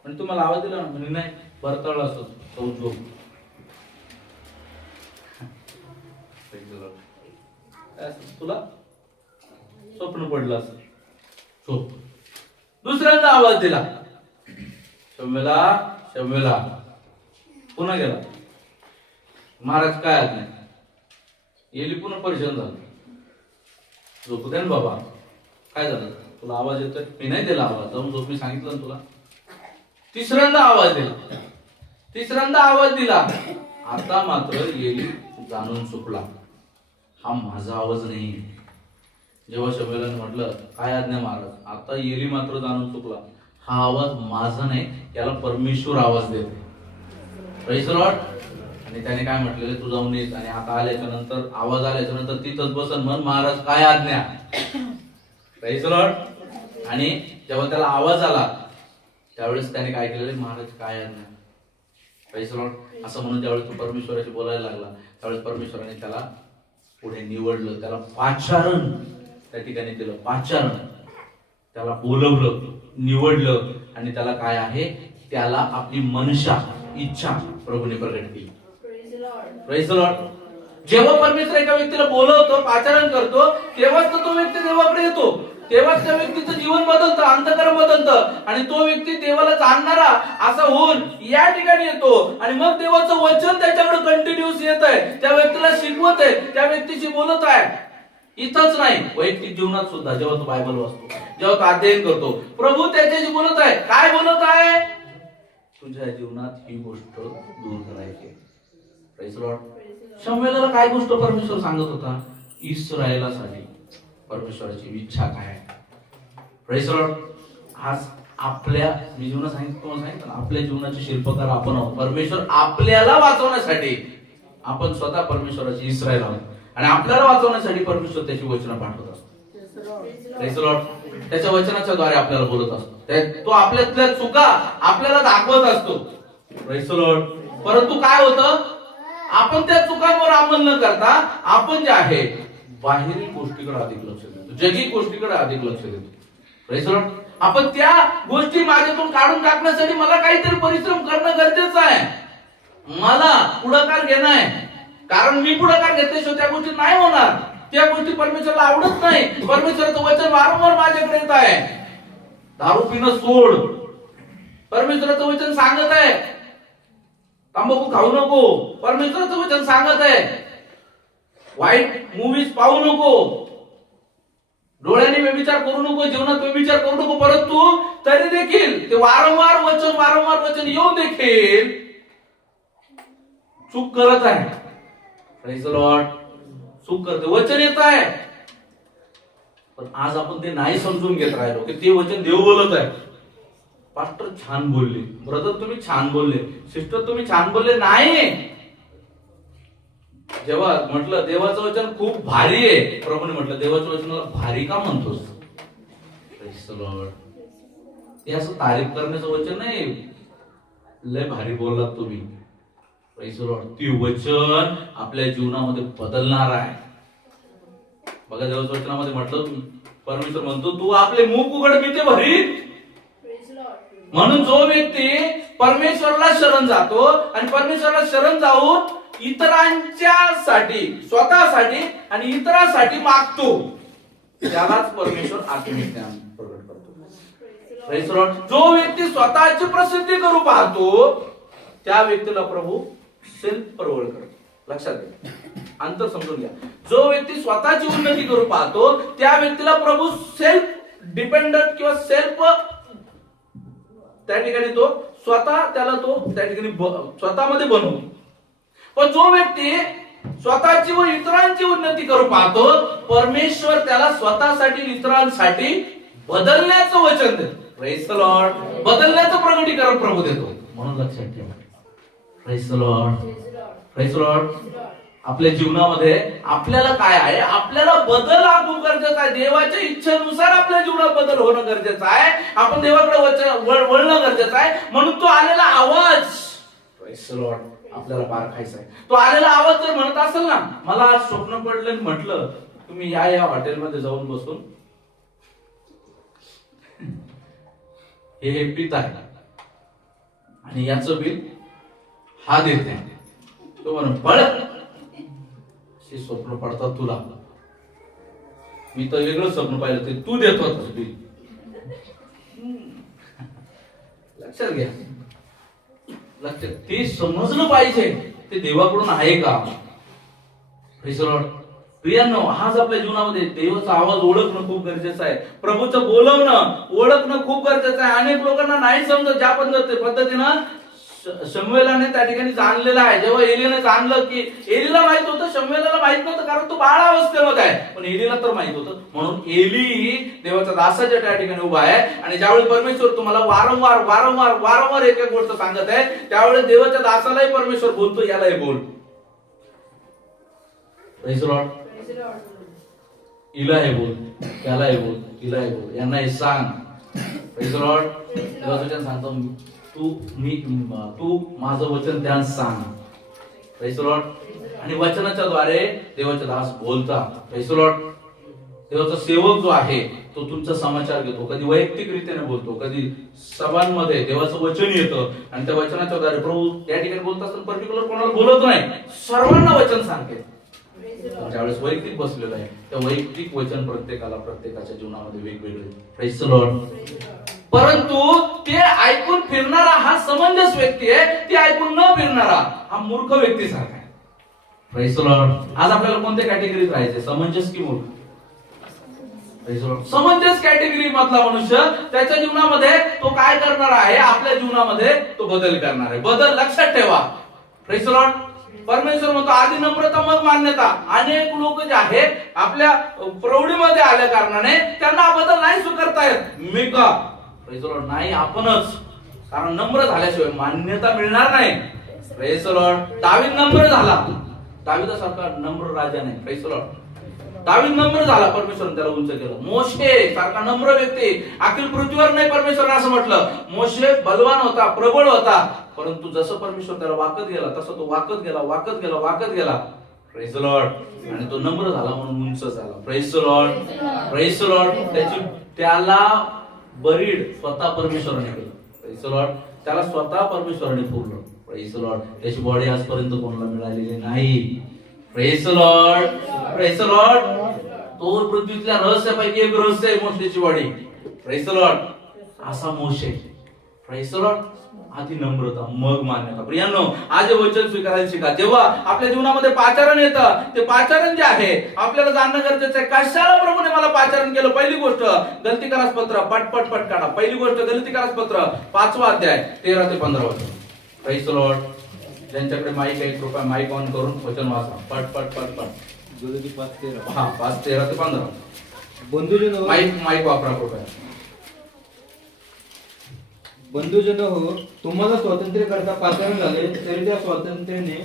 म्हणजे तुम्हाला आवाज दिला ना? म्हणे नाही, बरतळला असतो तो झोप. तुला स्वप्न पडलं असं, झोप. दुसऱ्यांदा आवाज दिला, शमूएला, शमूएला. पुन्हा गेला, महाराज काय आत नाही. एली पुन्हा परेशान झालं, झोपू दे ना बाबा, काय झालं? तुला आवाज येतोय? मी नाही दिला आवाज, जाऊन झोप, मी सांगितलं ना तुला. तिसऱ्यांदा आवाज दिला, तिसऱ्यांदा आवाज दिला. आता मात्र एली जाणून चुकला, हा माझा आवाज नाही. जेव्हा शमूएलाने म्हटलं काय आज्ञा महाराज, आता एली मात्र जाणून चुकला, हा आवाज माझा नाही, याला परमेश्वर आवाज देतो. Praise the lord. आणि त्याने काय म्हटलेलं, तू जाऊन येत. आणि आता आल्याच्या नंतर, आवाज आल्याच्या नंतर तिथंच बसन, म्हण महाराज काय आज्ञा. Praise the lord. आणि जेव्हा त्याला आवाज आला त्यावेळेस त्याने काय केलेलं, महाराज काय आज्ञा. Praise the Lord. असं म्हणून ज्यावेळेस तो परमेश्वराशी बोलायला लागला त्यावेळेस परमेश्वराने त्याला पुढे निवडलं, त्याला पाचारण त्या ठिकाणी दिलं, पाचारण. त्याला बोलवलं, निवडलं. आणि त्याला काय आहे, त्याला आपली मनशा, इच्छा प्रभूने प्रकट केली. Praise the Lord. जेव्हा परमेश्वर एका व्यक्तीला बोलवतो, पाचारण करतो, तेव्हाच तो व्यक्ती देवाकडे येतो, तेव्हाच त्या व्यक्तीचं जीवन बदलतं, अंतःकरण बदलतं. आणि तो व्यक्ती देवाला जाणणारा असा होऊन या ठिकाणी येतो. आणि मग देवाचं वचन त्याच्याकडे कंटिन्यूस येत आहे, त्या व्यक्तीला शिकवत आहे, त्या व्यक्तीशी बोलत आहे. इथंच नाही, वैयक्तिक जीवनात सुद्धा जेव्हा तो बायबल वाचतो, जेव्हा तो अध्ययन करतो, प्रभू त्याच्याशी बोलत आहे. काय बोलत आहे? तुझ्या जीवनात ही गोष्ट दूर करायची. Praise the Lord. शमूएलाला काय गोष्ट परमेश्वर सांगत होता? इस्रायलासाठी परमेश्वराची इच्छा काय आहे. Praise the lord. आज आपल्या, मी जीवनात सांगितलं, आपल्या जीवनाचे शिल्पकार आपण आहोत. परमेश्वर आपल्याला वाचवण्यासाठी आपण स्वतः परमेश्वराची इस्रायल आहोत. आणि आपल्याला वाचवण्यासाठी परमेश्वर त्याची वचनं पाठवत असतो. Praise the Lord. त्याच्या वचनाच्या द्वारे आपल्याला बोलत असतो, तो आपल्यातल्या चुका आपल्याला दाखवत असतो. Praise the Lord. परंतु काय होतं, आपण त्या चुकांवर अंमल न करता आपण जे आहे बाहेरील गोष्टीकडे अधिक लक्ष देतो, जगी गोष्टीकडे अधिक लक्ष देतो. Praise the Lord. आपण त्या गोष्टी माझ्यातून काढून टाकण्यासाठी मला काहीतरी परिश्रम करणं गरजेचं आहे, मला पुढाकार घेणं आहे. कारण मी पुढाकार घेतल्याशिवाय त्या गोष्टी नाही होणार. त्या गोष्टी परमेश्वराला आवडत नाही. परमेश्वराचं वचन वारंवार माझ्याकडे येत आहे, दारू पिणं सोड. परमेश्वराचं वचन सांगत आहे, तंबाखू खाऊ नको. परमेश्वराचं वचन सांगत आहे, वाईट मूवीज पाहू नको, डोळ्याने व्यभिचार करू नको, जीवनात व्यभिचार करू नको. परंतु तरी देखील ते वारंवार वचन येऊन देखील चूक करत आहे. Praise the Lord. चूक करते, वचन येत आहे, पण आज आपण ते नाही समजून घेत राहिलो की ते वचन देव बोलत आहे. पास्टर छान बोलले, ब्रदर तुम्ही छान बोलले, सिस्टर तुम्ही छान बोलले. नाही, जेव्हा म्हटलं देवाचं वचन खूप भारी आहे, प्रभूने म्हटलं देवाच्या वचनाला भारी का म्हणतोस? Praise the Lord. हे असं तारीफ करण्याचं वचन नाही, लय भारी बोललात तुम्ही. Praise the Lord. ते वचन आपल्या जीवनामध्ये बदलणार आहे. बघा देवाच्या वचनामध्ये म्हटलं, परमेश्वर म्हणतो तू आपले मुख उघड मी ते भरीन. म्हणून जो व्यक्ती परमेश्वराला शरण जातो आणि परमेश्वराला शरण जाऊन इतरांच्या साठी, स्वतःसाठी आणि इतरांसाठी मागतो, त्यालाच परमेश्वर आत्मिक ज्ञान प्रगट करतो. Praise the Lord. जो व्यक्ती स्वतःची प्रसिद्धी करू पाहतो त्या व्यक्तीला प्रभू सेल्फ प्रवर्ड करतो. लक्षात घ्या, अंतर समजून घ्या. जो व्यक्ती स्वतःची उन्नती करू पाहतो त्या व्यक्तीला प्रभू सेल्फ डिपेंडंट किंवा सेल्फ त्या ठिकाणी तो त्याला त्या ठिकाणी स्वतःमध्ये बनवतो. पण जो व्यक्ती स्वतःची व इतरांची उन्नती करू पाहतो परमेश्वर त्याला स्वतःसाठी इतरांसाठी बदलण्याचं वचन देतो. Praise the Lord. बदलण्याचं प्रगटीकरण प्रभू देतो. म्हणून लक्षात ठेवा. Praise the lord. Praise the Lord. आपल्या जीवनामध्ये आपल्याला काय आहे, आपल्याला बदल हा खूप गरजेचा आहे. देवाच्या इच्छेनुसार आपल्या जीवनात बदल होणं गरजेचं आहे. आपण देवाकडे वळणं गरजेचं आहे. म्हणून तो आलेला आवाज प्रेज द लॉर्ड आपल्याला पारखायचा आहे. तो आलेला आवाज जर म्हणत असेल ना, मला आज स्वप्न पडलं म्हटलं तुम्ही या हॉटेलमध्ये जाऊन बसून हे पित आहे आणि याचं बिल हा देत आहे, तो म्हणून पळ स्वप्न पडतात तुला. मी तर वेगळं स्वप्न पाहिलं ते तू देत होतास बिल. लक्षात घ्या, लक्षात ते समजलं पाहिजे ते देवाकडून आहे का. Praise the Lord. प्रियांनो, आज आपल्या जीवनामध्ये देवाचा आवाज ओळखणं खूप गरजेचं आहे. प्रभूचं बोलवणं ओळखणं खूप गरजेचं आहे. अनेक लोकांना नाही समजत ज्या पद्धतीनं शमूएलाने त्या ठिकाणी जाणलेलं आहे. जेव्हा एलीने जाणलं की एलीला माहित होतं, शमूएलाला माहित नव्हतं कारण तो बाळावस्थेमध्ये आहे, पण एलीला तर माहित होतं. म्हणून एली देवाच्या दासाच्या त्या ठिकाणी उभा आहे आणि ज्यावेळी परमेश्वर तुम्हाला वारंवार वारंवार वारंवार एक एक गोष्ट सांगत आहे त्यावेळी देवाच्या दासालाही परमेश्वर बोलतो, यालाही बोल. Praise the Lord. हिलाही बोल, त्यालाही बोल, हिलाही बोल, यांनाही सांग. Praise the Lord. देवाचं सांगतो तू माझं वचन ध्यान सांग. Praise the lord. आणि वचनाच्या द्वारे देवाचे दास बोलतात. Praise the Lord. देवाचा सेवक जो आहे तो तुमचा समाचार घेतो, कधी वैयक्तिक रीतीने बोलतो, कधी सभांमध्ये देवाचं वचन येतं आणि त्या वचनाच्या द्वारे प्रभू या ठिकाणी बोलत असताना पर्टिक्युलर कोणाला बोलत नाही, सर्वांना वचन सांगते. ज्यावेळेस वैयक्तिक बसलेलं आहे त्या वैयक्तिक वचन प्रत्येकाच्या जीवनामध्ये वेगवेगळे. Praise the Lord. परंतु ते ऐकून फिरणारा हा समंजस व्यक्ती आहे, ते ऐकून न फिरणारा हा मूर्ख व्यक्ती सारखा आहे. Praise the lord. आज आपल्याला कोणत्या कॅटेगरीत राहायचे, समंजस की मूर्ख. Praise the lord. समंजस कॅटेगरी मधला मनुष्य त्याच्या जीवनामध्ये तो काय करणार आहे, आपल्या जीवनामध्ये तो बदल करणार आहे. बदल लक्षात ठेवा. Praise the Lord. परमेश्वर म्हणतो आधी नम्रता मग मान्यता. अनेक लोक जे आहेत आपल्या प्रौढीमध्ये आल्या कारणाने त्यांना बदल नाही स्वीकारता येत. मी का प्रेज द लॉर्ड नाही, आपणच. कारण नम्र झाल्याशिवाय मान्यता मिळणार नाही. Praise the Lord. दावीद नम्र झाला, दावीदासारखा नम्र राजा नाही. Praise the Lord. दावीद नम्र झाला, परमेश्वराने त्याला उंच केलं. मोशे सारखा नम्र व्यक्ती अखिल पृथ्वीवर नाही, परमेश्वराने असं म्हटलं. मोशे बलवान होता, प्रबळ होता, परंतु जसं परमेश्वर त्याला वाकत गेला तसं तो वाकत गेला. Praise the lord. आणि तो नम्र झाला म्हणून उंच झाला. Praise the lord. Praise the Lord. त्याला बरीड स्वतः परमेश्वराने केलं. Praise the Lord. त्याला स्वतः परमेश्वराने पुरलं. Praise the Lord. त्याची बॉडी आजपर्यंत कोणाला मिळालेली नाही. Praise the lord. Praise the Lord. तो पृथ्वीतल्या रहस्यापैकी एक रहस्य आहे मोशेची बॉडी. Praise the Lord. असा मोशे. Praise the Lord. आधी नम्रता मग मान्यता. प्रियांनो, आज वचन स्वीकारायला शिका. जेव्हा आपल्या जीवनामध्ये पाचारण येतं ते पाचारण जे आहे आपल्याला जाणणं गरजेचं आहे. कशाला प्रभूने मला पाचारण केलं. पहिली गोष्ट गलतीकारास पत्र पट काढा. पहिली गोष्ट गलतीकारास पत्र 5वा अध्याय 13 ते 15 वचन. Praise the Lord. ज्यांच्याकडे माईक आहे कृपया माईक ऑन करून वचन वाचा. पट. गलती 5:13. हा 5:13 ते 15. बंधुजनो, माईक वापरा कृपया. बंधुजन हो, तुम्हाला स्वातंत्र्य करता पाचारण झाले तरी त्या स्वातंत्र्याने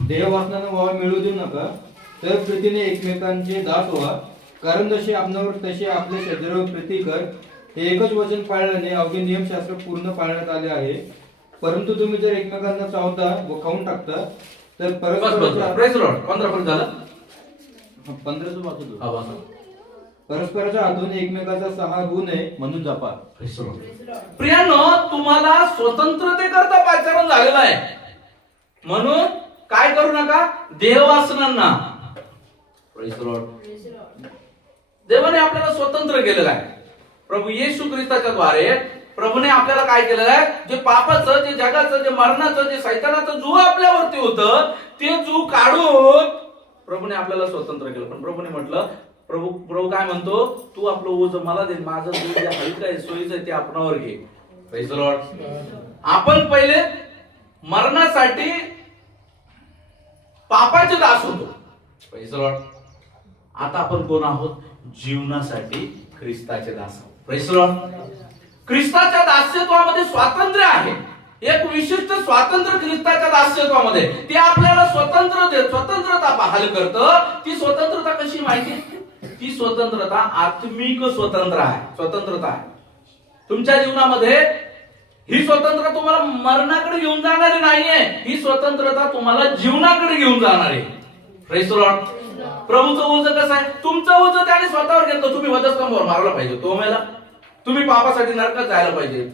देहवासनानं वाव मिळू देऊ नका, तर प्रीतीने एकमेकांचे दास व्हा. कारण जसे आपणावर तसे आपल्या शरीरावर प्रीती कर. हे एकच वचन पाळल्याने अवघे नियमशास्त्र पूर्ण पाळण्यात आले आहे. परंतु तुम्ही जर एकमेकांना चावता व खाऊन टाकता तर परस्पराच्या प्रेज द लॉर्ड. 15 पर्यंत झालं. 15चं वाचतो. हा वाचा. परस्पराच्या हातून एकमेकाचा सहार होऊ नये म्हणून जपा. प्रियांनो, तुम्हाला स्वतंत्रतेकरता पाचारण झालेलं आहे म्हणून काय करू नका, देहवासनांना. Praise the Lord. देवाने आपल्याला स्वतंत्र केलेलं आहे. प्रभू येशू ख्रिस्ताच्या द्वारे प्रभूने आपल्याला काय केलेलं आहे, जे पापाचं, जे जगाचं, जे मरणाचं, जे सैतानाचं जुळ आपल्यावरती होतं ते जुळ काढून प्रभूने आपल्याला स्वतंत्र केलं. पण प्रभूने म्हटलं, प्रभू काय म्हणतो, तू आपलं ओझ मला दे, माझं ओझ जे हलकं आहे, सोयीचं आहे ते आपणावर घे. Praise the Lord. आपण पहिले मरणासाठी पापाचे दास होतो. Praise the Lord. आता आपण कोण आहोत, जीवनासाठी ख्रिस्ताचे दास आहोत. Praise the Lord. ख्रिस्ताच्या दास्यत्वामध्ये स्वातंत्र्य आहे, एक विशिष्ट स्वातंत्र्य ख्रिस्ताच्या दास्यत्वामध्ये. ते आपल्याला स्वतंत्रता बहाल करतं. ती स्वतंत्रता कशी माहिती, ती स्वतंत्रता आत्मिक स्वतंत्रता आहे. तुमच्या जीवनामध्ये ही स्वतंत्रता तुम्हाला मरणाकडे घेऊन जाणारी नाहीये, ही स्वतंत्रता तुम्हाला जीवनाकडे घेऊन जाणार आहे. Praise the Lord. प्रभूचं ओझ कसं आहे, तुमचं ओझ त्याने स्वतःवर घेतलं. तुम्ही वधस्तंभावर मारला पाहिजे, तो मेला. तुम्ही पापासाठी नरकात जायला पाहिजे,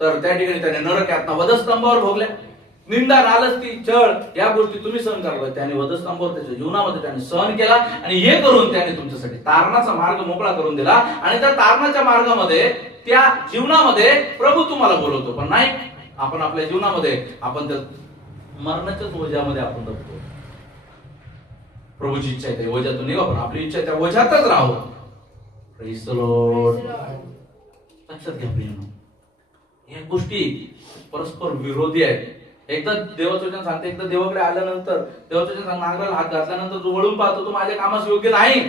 तर त्या ठिकाणी त्याने नरक यातना वधस्तंभावर भोगल्या. निंदा, नालस्ती, छळ या गोष्टी तुम्ही सहन करता, त्याने वधस्तंभावर त्याच्या जीवनामध्ये त्याने सहन केला. आणि हे करून त्याने तुमच्यासाठी तारणाचा मार्ग मोकळा करून दिला. आणि त्या तारणाच्या मार्गामध्ये, त्या जीवनामध्ये प्रभू तुम्हाला बोलवतो. पण नाही, आपण आपल्या जीवनामध्ये आपण त्या मरणाच्याच ओझ्यामध्ये आपण दबतो. प्रभूची इच्छा आहे त्या ओझ्यातून निघा, पण आपली इच्छा त्या ओझ्यातच राहू. Praise the Lord. लक्षात घ्या प्रियानो, या गोष्टी परस्पर विरोधी आहेत. एकदा देवाचं वचन सांगते, एकदा देवाकडे आल्यानंतर, देवाचं वचन नांगराला हात घातल्यानंतर जो वळून पाहतो तो माझ्या कामास योग्य नाही,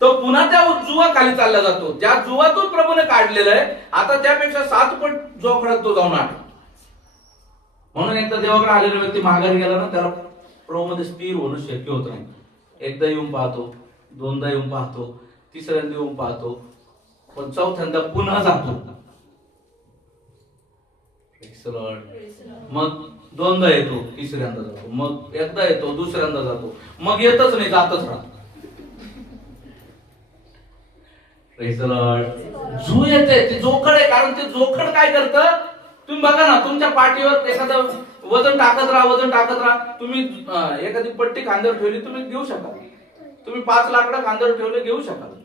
तो पुन्हा त्या जुवा खाली चालला जातो. ज्या जुवातून प्रभूने काढलेलं आहे, आता त्यापेक्षा 7 पट जोखडात तो जाऊन आला. म्हणून एकदा देवाकडे आलेला व्यक्ती माघारी गेला ना, त्याला प्रभूमध्ये स्थिर होणं शक्य होत नाही. एकदा येऊन पाहतो, दोनदा येऊन पाहतो, तिसऱ्यांदा येऊन पाहतो, पण चौथ्यांदा पुन्हा जातो. मग दोनदा येतो, तिसऱ्यांदा जातो, मग एकदा येतो, दुसऱ्यांदा जातो, मग येतच नाही, जातच राहतो. झू येते, ते जोखड आहे. कारण ते जोखड काय करतं, तुम्ही बघा ना, तुमच्या पाठीवर एखादं वजन टाकत राहा. तुम्ही एखादी पट्टी खांद्यावर ठेवली, तुम्ही घेऊ शकाल. तुम्ही 5 लाकडं खांद्यावर ठेवले, घेऊ शकाल.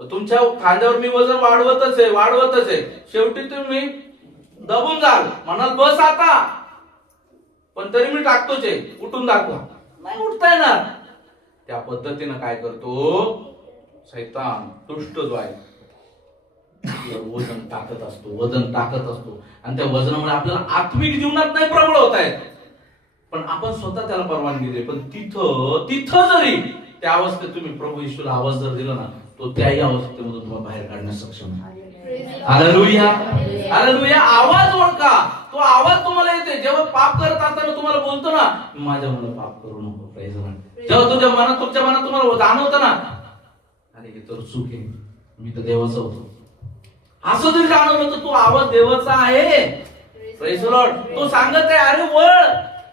तुमच्या खांद्यावर मी वजन वाढवतच आहे. शेवटी तुम्ही दबून जाल, म्हणाल बस आता, पण तरी मी टाकतोच आहे, उठून दाखवा. नाही उठता येणार. त्या पद्धतीनं काय करतो शैतान, दुष्ट जो आहे, वजन टाकत असतो. आणि त्या वजनामुळे आपल्याला आत्मिक जीवनात नाही प्रबळ होत आहेत, पण आपण स्वतः त्याला परवानगी दे. पण तिथं जरी त्या अवस्थेत तुम्ही प्रभू येशूला आवाज जर दिला ना, तो त्याही अवस्थेमधून तुम्हाला बाहेर काढण्यास सक्षम आहे. हालेलुया. हालेलुया. आवाज ओळखा, तो आवाज तुम्हाला येते. जेव्हा पाप करत असताना तुम्हाला बोलतो ना, माझ्या मनात पाप करू नको. Praise the Lord. जेव्हा तुमच्या मनात तुम्हाला जाणवतं ना, अरे हे तर चूक आहे, मी तर देवाचा होतो, असं जरी जाणवलं तर तो आवाज देवाचा आहे. Praise the Lord. तो सांगत आहे, अरे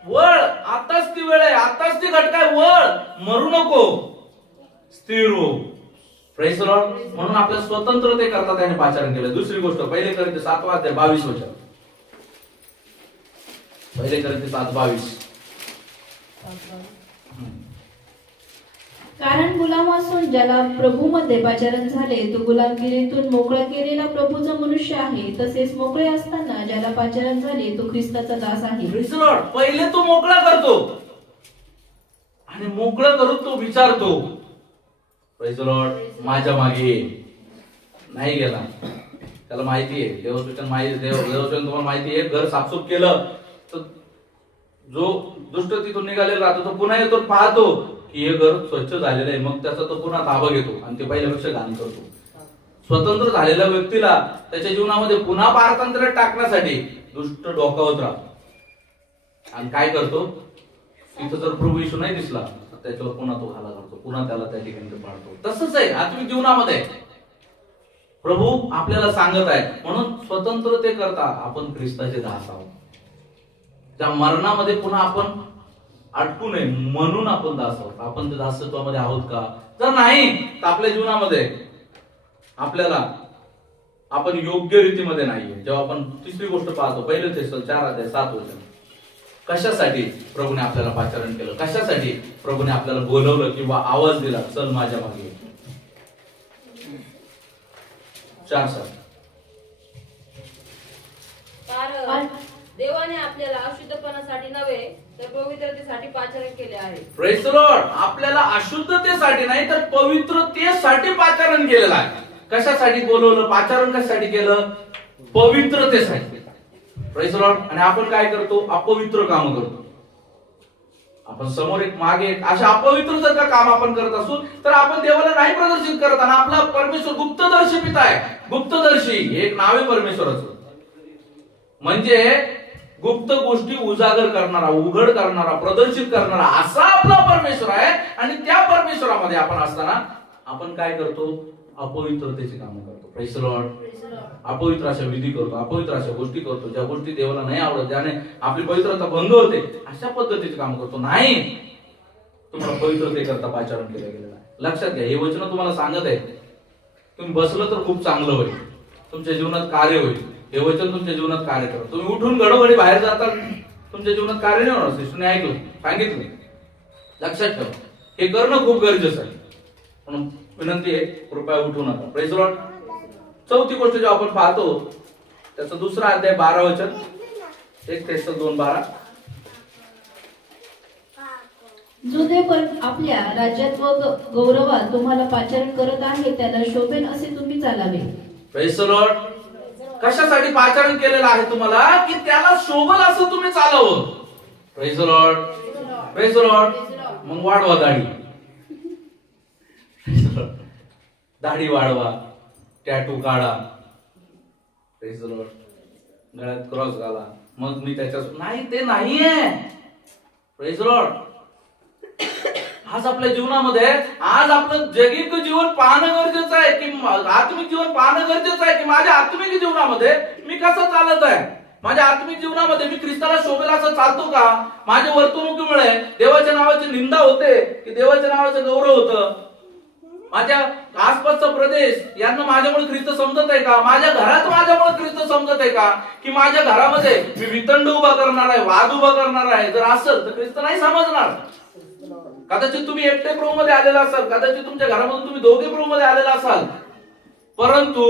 वळ, आताच ती वेळ आहे, आताच ती घटना आहे, वळ, मरू नको, स्थिर हो. Praise the Lord. म्हणून आपल्या स्वतंत्रते करता त्याने पाचारण केलं. दुसरी गोष्ट, 1 कोरिंथी 7:22 वचन. 1 कोरिंथी 7:22. कारण गुलाम असून ज्याला प्रभूमध्ये पाचारण झाले, तो गुलामगिरीतून मोकळा केलेला प्रभूचा मनुष्य आहे. तसेच मोकळे असताना ज्याला पाचारण झाले, तो ख्रिस्ताचा दास आहे. Praise the Lord. पहिले तो मोकळा करतो आणि मोकळा करून तो विचारतो, प्रेज द लॉर्ड, माझ्या मागे नाही गेला. त्याला माहिती आहे, देववचन तुम्हाला माहिती आहे, घर साफसूफ केलं तर जो दुष्ट तिथून निघालेला राहतो तो पुन्हा येतो, पाहतो की हे घर स्वच्छ झालेलं आहे, मग त्याचा तो पुन्हा ताबा घेतो आणि ते पहिल्यापेक्षा घाण करतो. स्वतंत्र झालेल्या व्यक्तीला त्याच्या जीवनामध्ये पुन्हा पारतंत्र्य टाकण्यासाठी दुष्ट डोकावत राहतो. आणि काय करतो, तिथं जर प्रभू येशू नाही दिसला तर त्याच्यावर पुन्हा तो घाला करतो, पुन्हा त्याला त्या ठिकाणी पाडतो. तसंच आहे आत्मिक जीवनामध्ये. प्रभू आपल्याला सांगत आहे, म्हणून स्वतंत्रते करता आपण ख्रिस्ताचे दास आहोत. त्या मरणामध्ये पुन्हा आपण अटकू नये म्हणून आपण दास आहोत. आपण त्या दासत्वामध्ये आहोत का? जर नाही तर आपल्या जीवनामध्ये आपल्याला आपण योग्य रीतीमध्ये नाहीये. जेव्हा आपण तिसरी गोष्ट पाहतो, 1 थेस्सलोनिकन 4:7 कशासाठी प्रभूने आपल्याला पाचारण केलं, कशासाठी प्रभूने आपल्याला बोलवलं किंवा आवाज दिला, चल माझ्या मागे. 4:7. कारण देवाने आपल्याला अशुद्धपणासाठी नव्हे तर पवित्रतेसाठी पाचारण केले आहे. Praise the Lord. आपल्याला अशुद्धतेसाठी नाही तर पवित्रतेसाठी पाचारण केलेलं आहे. कशासाठी बोलवलं? पाचारण कशासाठी केलं? पवित्रतेसाठी. Praise the lord. आणि आपण काय करतो? अपवित्र काम करतो. आपण समोर एक मागे एक अशा अपवित्र जर का काम आपण करत असू तर आपण देवाला नाही प्रदर्शित करत. आणि आपला परमेश्वर गुप्तदर्शी पिता आहे. गुप्तदर्शी हे एक नाव आहे परमेश्वराचं. म्हणजे गुप्त गोष्टी उजागर करणारा, उघड करणारा, प्रदर्शित करणारा असा आपला परमेश्वर आहे. आणि त्या परमेश्वरामध्ये आपण असताना आपण काय करतो? अपवित्रतेची कामं करतो. Praise the Lord. अपवित्र अशा विधी करतो, अपवित्र अशा गोष्टी करतो, ज्या गोष्टी देवाला नाही आवडत, ज्याने आपली पवित्रता भंग होते, अशा पद्धतीचे काम करतो. नाही, तुम्हाला पवित्रतेकरता पाचारण केलं गेलेलं आहे. लक्षात घ्या, हे वचन तुम्हाला सांगत आहे. तुम्ही बसलं तर खूप चांगलं होईल, तुमच्या जीवनात कार्य होईल. हे वचन तुमच्या जीवनात कार्य करत. तुम्ही उठून घडोघडी बाहेर जाता, तुमच्या जीवनात कार्य नाही होणार. शिष्याने ऐकलं, सांगितलं. लक्षात ठेवा, हे करणं खूप गरजेचं आहे. म्हणून विनंती आहे, कृपया उठू नका. Praise the Lord. चौथी गोष्ट जेव्हा आपण पाहतो त्याचा 2 अध्याय 12 वचन, 1 Thessalonians 2:12. जो देव आपल्या राज्यात व गौरवात तुम्हाला पाचारण करत आहे त्याला शोभेन असे तुम्ही चालावे. Praise the Lord. कशासाठी पाचारण केलेलं आहे तुम्हाला? की त्याला शोभल असं तुम्ही चालावं. Praise the lord. Praise the Lord. मग वाढवा दाढी. दाढी वाढवा, टॅटू काढा. Praise the Lord. गळ्यात क्रॉस घाला. मग मी त्याच्या नाही, ते नाहीये. Praise the lord. आज आपल्या जीवनामध्ये, आज आपलं जगिक जीवन पाहणं गरजेचं आहे की आत्मिक जीवन पाहणं गरजेचं आहे की माझ्या आत्मिक जीवनामध्ये मी कसं चालत आहे. माझ्या आत्मिक जीवनामध्ये मी ख्रिस्ताला शोभेल असं चालतो का? माझ्या वर्तणुकीमुळे देवाच्या नावाची निंदा होते की देवाच्या नावाचं गौरव होतं? माझ्या आसपासचा प्रदेश यांना माझ्यामुळे ख्रिस्त समजत आहे का? माझ्या घरात माझ्यामुळे ख्रिस्त समजत आहे का? की माझ्या घरामध्ये मी वितंड उभा करणार आहे, वाद उभा करणार आहे? जर असेल तर ख्रिस्त नाही समजणार. कदाचित तुम्ही एकटे प्रभूमध्ये आलेला असाल, कदाचित तुमच्या घरामधून तुम्ही दोघे प्रभूमध्ये आलेला असाल, परंतु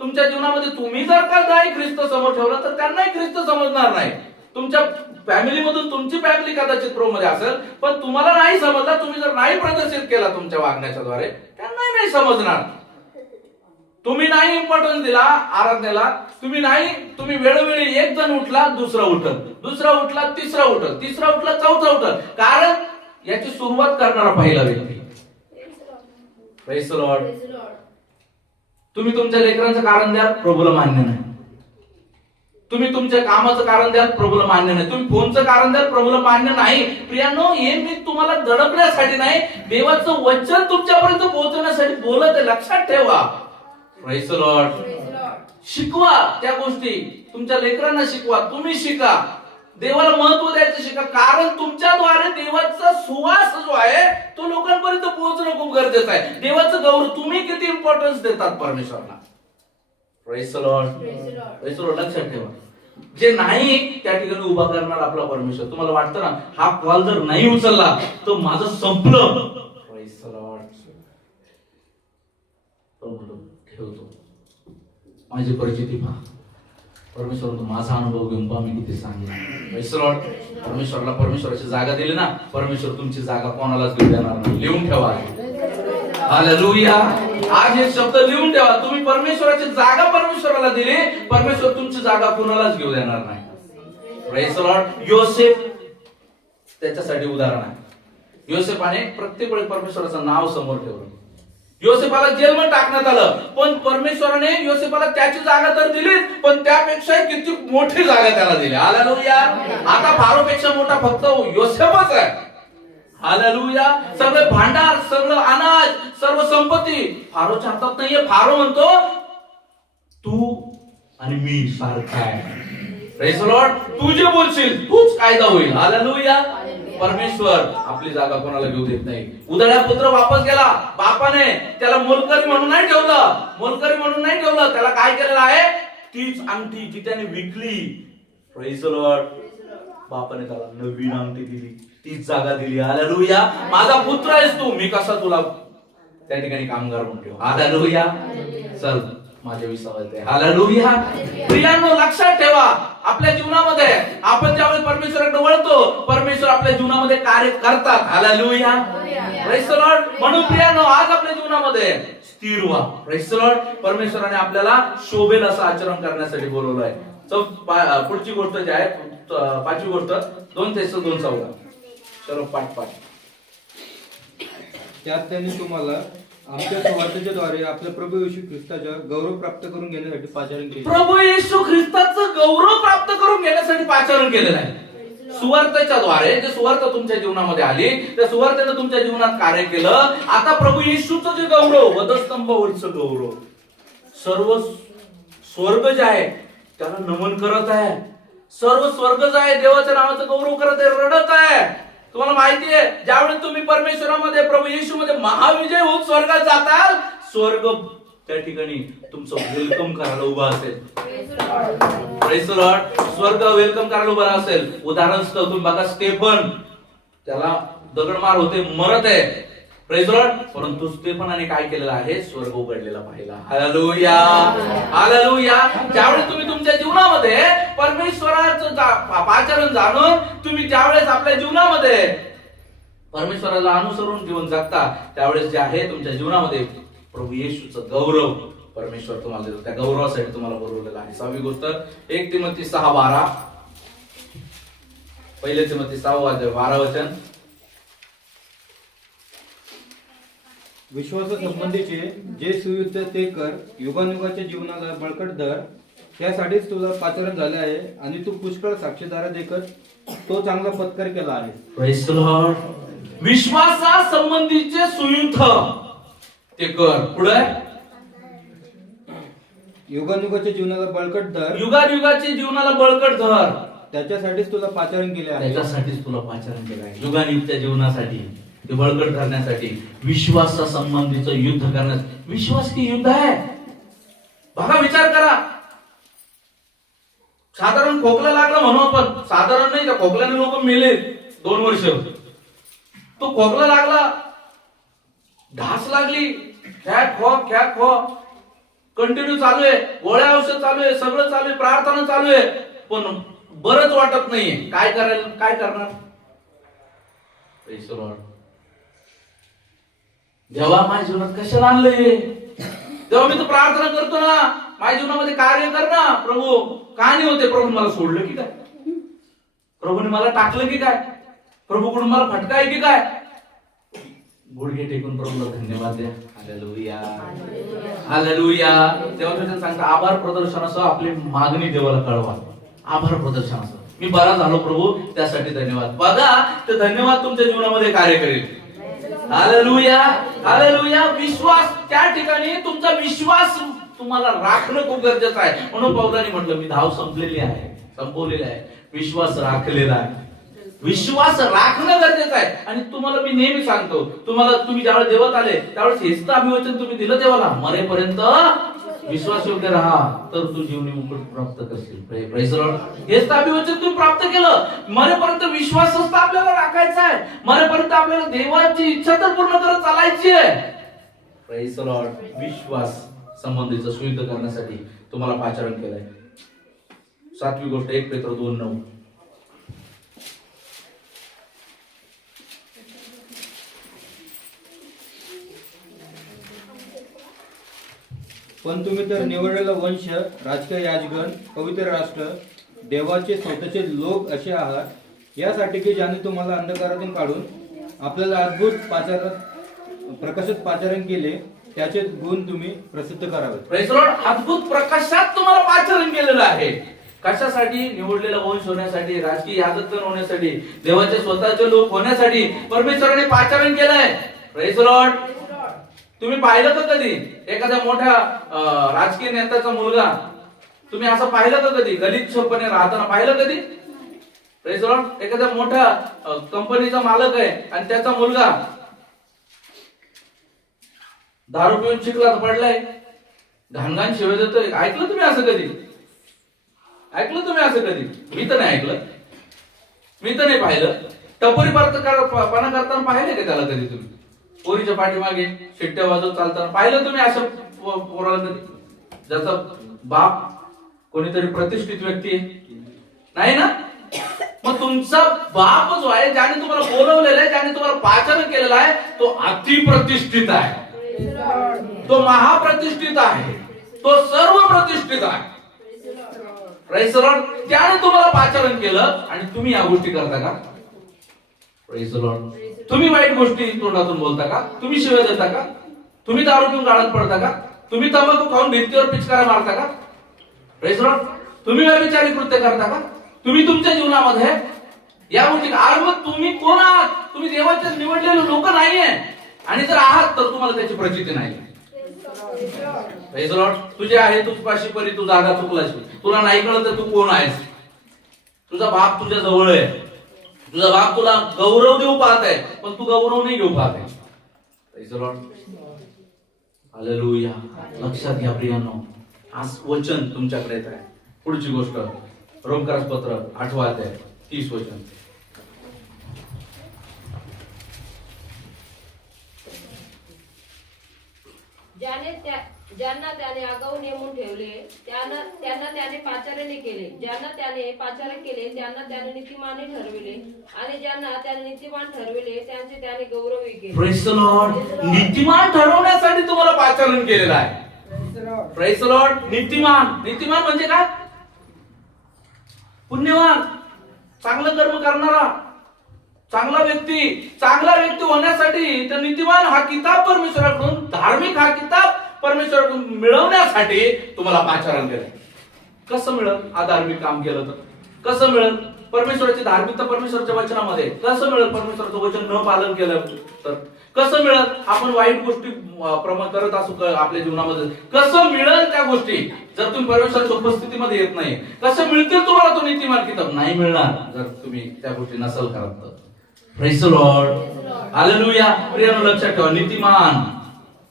तुमच्या जीवनामध्ये तुम्ही जर का नाही ख्रिस्त समोर ठेवला तर त्यांनाही ख्रिस्त समजणार नाही. तुमच्या फॅमिलीमधून तुमची फॅमिली कदाचित प्रभूमध्ये असेल, पण तुम्हाला नाही समजला, तुम्ही जर नाही प्रदर्शित केला तुमच्या वागण्याच्या द्वारे, त्यांनाही नाही समजणार. तुम्ही नाही इम्पॉर्टन्स दिला आराधनेला, तुम्ही वेळोवेळी एक जण उठला, दुसरा उठल, दुसरा उठला, तिसरा उठल, तिसरा उठला, चौथा उठल. कारण याची सुरुवात करणारा पहिला व्यक्ती. Praise the Lord. तुम्ही तुमच्या लेकरांचं कारण द्या, प्रभूला मान्य नाही. तुम्ही तुमच्या कामाचं कारण द्या, प्रभूला मान्य नाही. तुम्ही फोनचं कारण द्या, प्रभूला मान्य नाही. प्रियानो, हे मी तुम्हाला दडपण्यासाठी नाही, देवाचं वचन तुमच्यापर्यंत पोहोचवण्यासाठी बोलत आहे. लक्षात ठेवा. Praise the Lord. शिकवा त्या गोष्टी, तुमच्या लेकरांना शिकवा, तुम्ही शिका, देवाला महत्व द्यायचं शिका. कारण तुमच्याद्वारे देवाचा सुवास जो आहे तो लोकांपर्यंत पोहोचणं खूप गरजेचं आहे. देवाचं गौरव, तुम्ही किती इम्पॉर्टन्स देतात परमेश्वराला. Praise the lord. Praise the Lord. लक्षात ठेवा, जे नाही त्या ठिकाणी उभा करणार आपला परमेश्वर. तुम्हाला वाटतं ना, हा कॉल जर नाही उचलला तर माझं संपलं. Praise the Lord. ठेवतो माझी परिस्थिती पहा. परमेश्वर माझा अनुभव घेऊन पहा, मी किती सांगितलं. परमेश्वरला परमेश्वराची जागा दिली ना, परमेश्वर तुमची जागा कोणालाच घेऊन देणार नाही. लिहून ठेवा. हालेलुया. आज हे शब्द लिहून ठेवा. तुम्ही परमेश्वराची जागा परमेश्वराला दिली, परमेश्वर तुमची जागा कोणालाच घेऊ देणार नाही. Praise the Lord. योसेफ त्याच्यासाठी उदाहरण आहे. योसेफाने प्रत्येक वेळी परमेश्वराचं नाव समोर ठेवलं. योसेफाला जेलमध्ये टाकण्यात आलं, पण परमेश्वराने योसेफाला त्याची जागा तर दिलीच, पण त्यापेक्षा किती मोठी जागा त्याला दिली. हालेलुया. आता फारोपेक्षा मोठा फक्त योसेफच आहे. हालेलुया. सगळे भांडार, सगळं अनाज, सर्व संपत्ती फारोच्या हातात नाहीये. फारो म्हणतो तू आणि मी सारखा आहे. Praise the Lord. तू जे बोलशील तूच कायदा होईल. हालेलुया. परमेश्वर आपली जागा कोणाला घेऊ देत नाही. उधळ्या पुत्र वापस गेला. बापाने त्याला मोलकरी म्हणून नाही ठेवलं, मोलकरी म्हणून नाही ठेवलं. त्याला काय केलेलं आहे? तीच अंगठी जी त्याने विकली. Praise the Lord. बापाने त्याला नवीन अंगठी दिली, तीच जागा दिली. हालेलुया. माझा पुत्र आहेस तू, मी कसा तुला त्या ठिकाणी कामगार म्हणून ठेव. हालेलुया. चल माझ्या विश्वासात आहे. हालेलुया. प्रियांनो, लक्षात ठेवा, आपल्या जीवनामध्ये आपण ज्यावेळी परमेश्वराकडे वळतो, परमेश्वर आपल्या जीवनामध्ये कार्य करतात. हालेलुया. Praise the Lord. म्हणून प्रियांनो, आज आपल्या जीवनामध्ये स्थिर व्हा. Praise the Lord. परमेश्वराने आपल्याला शोभेल असं आचरण करण्यासाठी बोलवलं आहे. पुढची गोष्ट जी आहे, 5वी गोष्ट 2 Thessalonians 2:14. चलो पाठ. त्यात त्यांनी तुम्हाला आमच्या सुवार्तेच्या द्वारे आपल्या प्रभू येशू ख्रिस्ताचा गौरव प्राप्त करून घेण्यासाठी पाचारण केले. प्रभू येशू ख्रिस्ताचं गौरव प्राप्त करून घेण्यासाठी पाचारण केलेलं आहे. सुवार्तेच्या द्वारे जे सुवार्ता तुमच्या जीवनामध्ये आली, त्या सुवार्तेनं तुमच्या जीवनात कार्य केलं. आता प्रभू येशूचं जे गौरव, वधस्तंभावरचं गौरव, सर्व स्वर्ग जे आहे त्याला नमन करत आहे. सर्व स्वर्ग जे आहे देवाच्या नावाचं गौरव करत आहे, रडत आहे. तुम्हाला माहिती आहे, ज्यावेळी तुम्ही परमेश्वरामध्ये, प्रभू येशूमध्ये महाविजय होऊन स्वर्गात जाताल, स्वर्ग त्या ठिकाणी तुमचं वेलकम करायला उभा असेल. Praise the Lord. स्वर्ग वेलकम करायला उभा असेल. उदाहरण तुम्ही बघा, स्टेफन, त्याला दगडमार होते, मरत आहे. Praise the Lord. परंतु स्टेफनाने काय केलेलं आहे? स्वर्ग उघडलेला पाहिला. हालेलुया. हालेलुया. ज्यावेळी तुम्ही तुमच्या जीवनामध्ये परमेश्वराचं पाचारण जाणून तुम्ही ज्यावेळेस आपल्या जीवनामध्ये परमेश्वराला अनुसरून जीवन जगता, त्यावेळेस जे आहे तुमच्या जीवनामध्ये प्रभू येशूचं गौरव परमेश्वर तुम्हाला देतो. त्या गौरवासाठी तुम्हाला बोलवलेलं आहे. 6वी गोष्ट 1 तिमोथी 6:12. 1 तिमोथी 6:12. विश्वासासंबंधीचे जे सुयुद्ध ते कर, युगानुगाच्या जीवनाला बळकट धर. त्यासाठीच तुला पाचारण झाले आहे आणि तू पुष्कळ साक्षीदार देखत तो चांगला पत्कर केला आहे. Praise the lord. विश्वासासंबंधीचे सुयुद्ध ते कर. पुढे युगानुगाच्या जीवनाला बळकट धर. युगायुगाच्या जीवनाला बळकट धर. त्याच्यासाठीच तुला पाचारण केले आहे. त्याच्यासाठीच तुला पाचारण केलं आहे. युगायुगच्या जीवनासाठी, ते बळकट करण्यासाठी, विश्वासासंबंधीचं युद्ध करण्यास. विश्वास की युद्ध आहे. बघा, विचार करा. साधारण खोकला लागला म्हणू आपण, साधारण नाही, त्या खोकल्याने लोक मेले 2 वर्ष. तो खोकला लागला, ढास लागली, ख्या खो कंटिन्यू चालू आहे, गोळ्या औषध चालू आहे, सगळं चालू आहे, प्रार्थना चालू आहे, पण बरंच वाटत नाहीये. काय करणार? Praise the Lord. जेव्हा माझ्या जीवनात कशाला आणलंय? तेव्हा मी तर प्रार्थना करतो ना, माझ्या जीवनामध्ये कार्य कर ना प्रभू. का नाही होते? प्रभू मला सोडलं की काय? प्रभूने मला टाकलं की काय? प्रभूकडून मला फटका आहे की काय? गुडघे टेकून प्रभूला धन्यवाद द्या. हालेलुया. हालेलुया. तेव्हा सांगता, आभार प्रदर्शनासह आपली मागणी देवाला कळवा. आभार प्रदर्शनासह, मी बरा झालो प्रभू, त्यासाठी धन्यवाद. बघा, ते धन्यवाद तुमच्या जीवनामध्ये कार्य करेल. हालेलुया. हालेलुया. विश्वास, त्या ठिकाणी तुमचा विश्वास तुम्हाला राखणं खूप गरजेचं आहे. म्हणून पौलाने म्हटलं, मी धाव संपवलेली आहे, विश्वास राखलेला आहे. विश्वास राखणं गरजेचं आहे. आणि तुम्हाला मी नेहमी सांगतो, तुम्ही ज्यावेळेस देवात आले त्यावेळेस हेच तर अभिवचन तुम्ही दिलं देवाला, मरेपर्यंत विश्वास योग्य राहा तर तू जीवनी मुकुट प्राप्त करशील. Praise the Lord. हेच तर अभिवचन तुम्ही प्राप्त केलं. मरेपर्यंत विश्वासच तर आपल्याला राखायचा आहे. मरेपर्यंत आपल्याला देवाची इच्छा तर पूर्ण करत चालायची आहे. Praise the lord. विश्वास संबंधीचं सुयुद्ध करण्यासाठी तुम्हाला पाचारण केलंय. 7वी गोष्ट 1 पेत्र 2:9. पण तुम्ही तर निवडलेला वंश, राजकीय याजगण, पवित्र राष्ट्र, देवाचे स्वतःचे लोक असे आहात, यासाठी की ज्याने तुम्हाला अंधकारातून काढून आपल्याला अद्भुत प्रकाशात पाचारण केले, त्याचे गुण तुम्ही प्रसिद्ध करावे. Praise the Lord. अद्भुत प्रकाशात तुम्हाला पाचारण केलेलं आहे. कशासाठी? निवडलेला वंश होण्यासाठी, राजकीय याजकगण होण्यासाठी, देवाचे स्वतःचे लोक होण्यासाठी परमेश्वराने पाचारण केलंय. Praise the Lord. तुम्ही पाहिलं का कधी एखाद्या मोठ्या राजकीय नेत्याचा मुलगा? तुम्ही असं पाहिलं का कधी गलिच्छपणे राहताना? पाहिलं कधी? Praise the Lord. एखाद्या मोठ्या कंपनीचा मालक आहे आणि त्याचा मुलगा दारू पिऊन चिखलात पडलाय, घाणघाण शिवाय देतोय. ऐकलं तुम्ही असं कधी? मी तर नाही ऐकलं, मी तर नाही पाहिलं. टपोरी पणा करताना पाहिले का त्याला कधी तुम्ही? पोरीच्या पाठीमागे शिट्ट्या वाजवत चालताना पाहिलं तुम्ही असं पोराला कधी? ज्याचा बाप कोणीतरी प्रतिष्ठित व्यक्ती आहे? नाही ना? मग तुमचा बाप जो आहे, ज्याने तुम्हाला बोलवलेलं आहे, ज्याने तुम्हाला पाचारण केलेलं आहे, तो अतिप्रतिष्ठित आहे, तो महाप्रतिष्ठित आहे, तो सर्व प्रतिष्ठित आहे. Praise the Lord. त्याने तुम्हाला पाचारण केलं आणि तुम्ही या गोष्टी करता का? Praise the Lord. तुम्ही वाईट गोष्टी तोंडातून बोलता का? तुम्ही शिव्या देता का? तुम्ही दारू पिऊन गाळत पडता का? तुम्ही तंबाखू खाऊन भिंतीवर पिचकारा मारता का? Praise the Lord. तुम्ही व्यभिचारी कृत्य करता का? तुम्ही तुमच्या जीवनामध्ये या गोष्टी, अरे मग तुम्ही कोण आहात? तुम्ही देवाचे निवडलेले लोक नाहीये, आणि जर आहात तर तुम्हाला त्याची प्रचिती नाही. Praise the Lord. तुझे आहे तुझपाशी परी तू जागा चुकलास, तुला नाही कळत तर तू कोण आहेस? तुझा बाप तुझ्या जवळ आहे, तुझा बाप तुला गौरव देऊ पाहत आहे, पण तू गौरव नाही घेऊ पाहत आहे. Praise the lord. हालेलुया. लक्षात घ्या प्रियांनो, आज वचन तुमच्याकडे येत आहे. पुढची गोष्ट रोमकरास पत्र 8 अध्याय 30 वचन. ज्यांना त्याने आगाऊ नेमून ठेवले त्यांना त्याने पाचारणे केले, ज्यांना त्याने पाचारण केले त्यांना त्याने नीतिमाने ठरविले, आणि ज्यांना त्याने नीतिमान ठरविले त्यांचे त्याने गौरवही केले. Praise the lord. नीतिमान ठरवण्यासाठी तुम्हाला पाचारण केलेलं आहे. Praise the lord. नीतिमान. नीतिमान म्हणजे काय? पुण्यवान, चांगलं कर्म करणारा, चांगला व्यक्ती होण्यासाठी तर नीतिमान हा किताब परमेश्वराकडून, धार्मिक हा किताब परमेश्वराकडून मिळवण्यासाठी तुम्हाला पाचारण केलं. कसं मिळेल? अधार्मिक काम केलं तर कसं मिळेल? परमेश्वराची धार्मिकता परमेश्वराच्या वचनामध्ये. कसं मिळेल? परमेश्वराचं वचन न पालन केलं तर कसं मिळेल? आपण वाईट गोष्टी करत असू आपल्या जीवनामध्ये, कसं मिळेल त्या गोष्टी जर तुम्ही परमेश्वराच्या उपस्थितीमध्ये येत नाही? कसं मिळतील तुम्हाला तो नीतिमान किताब? नाही मिळणार जर तुम्ही त्या गोष्टी नसल करत तर. Praise the lord. हालेलुया. प्रियांनो लक्षात ठेवा,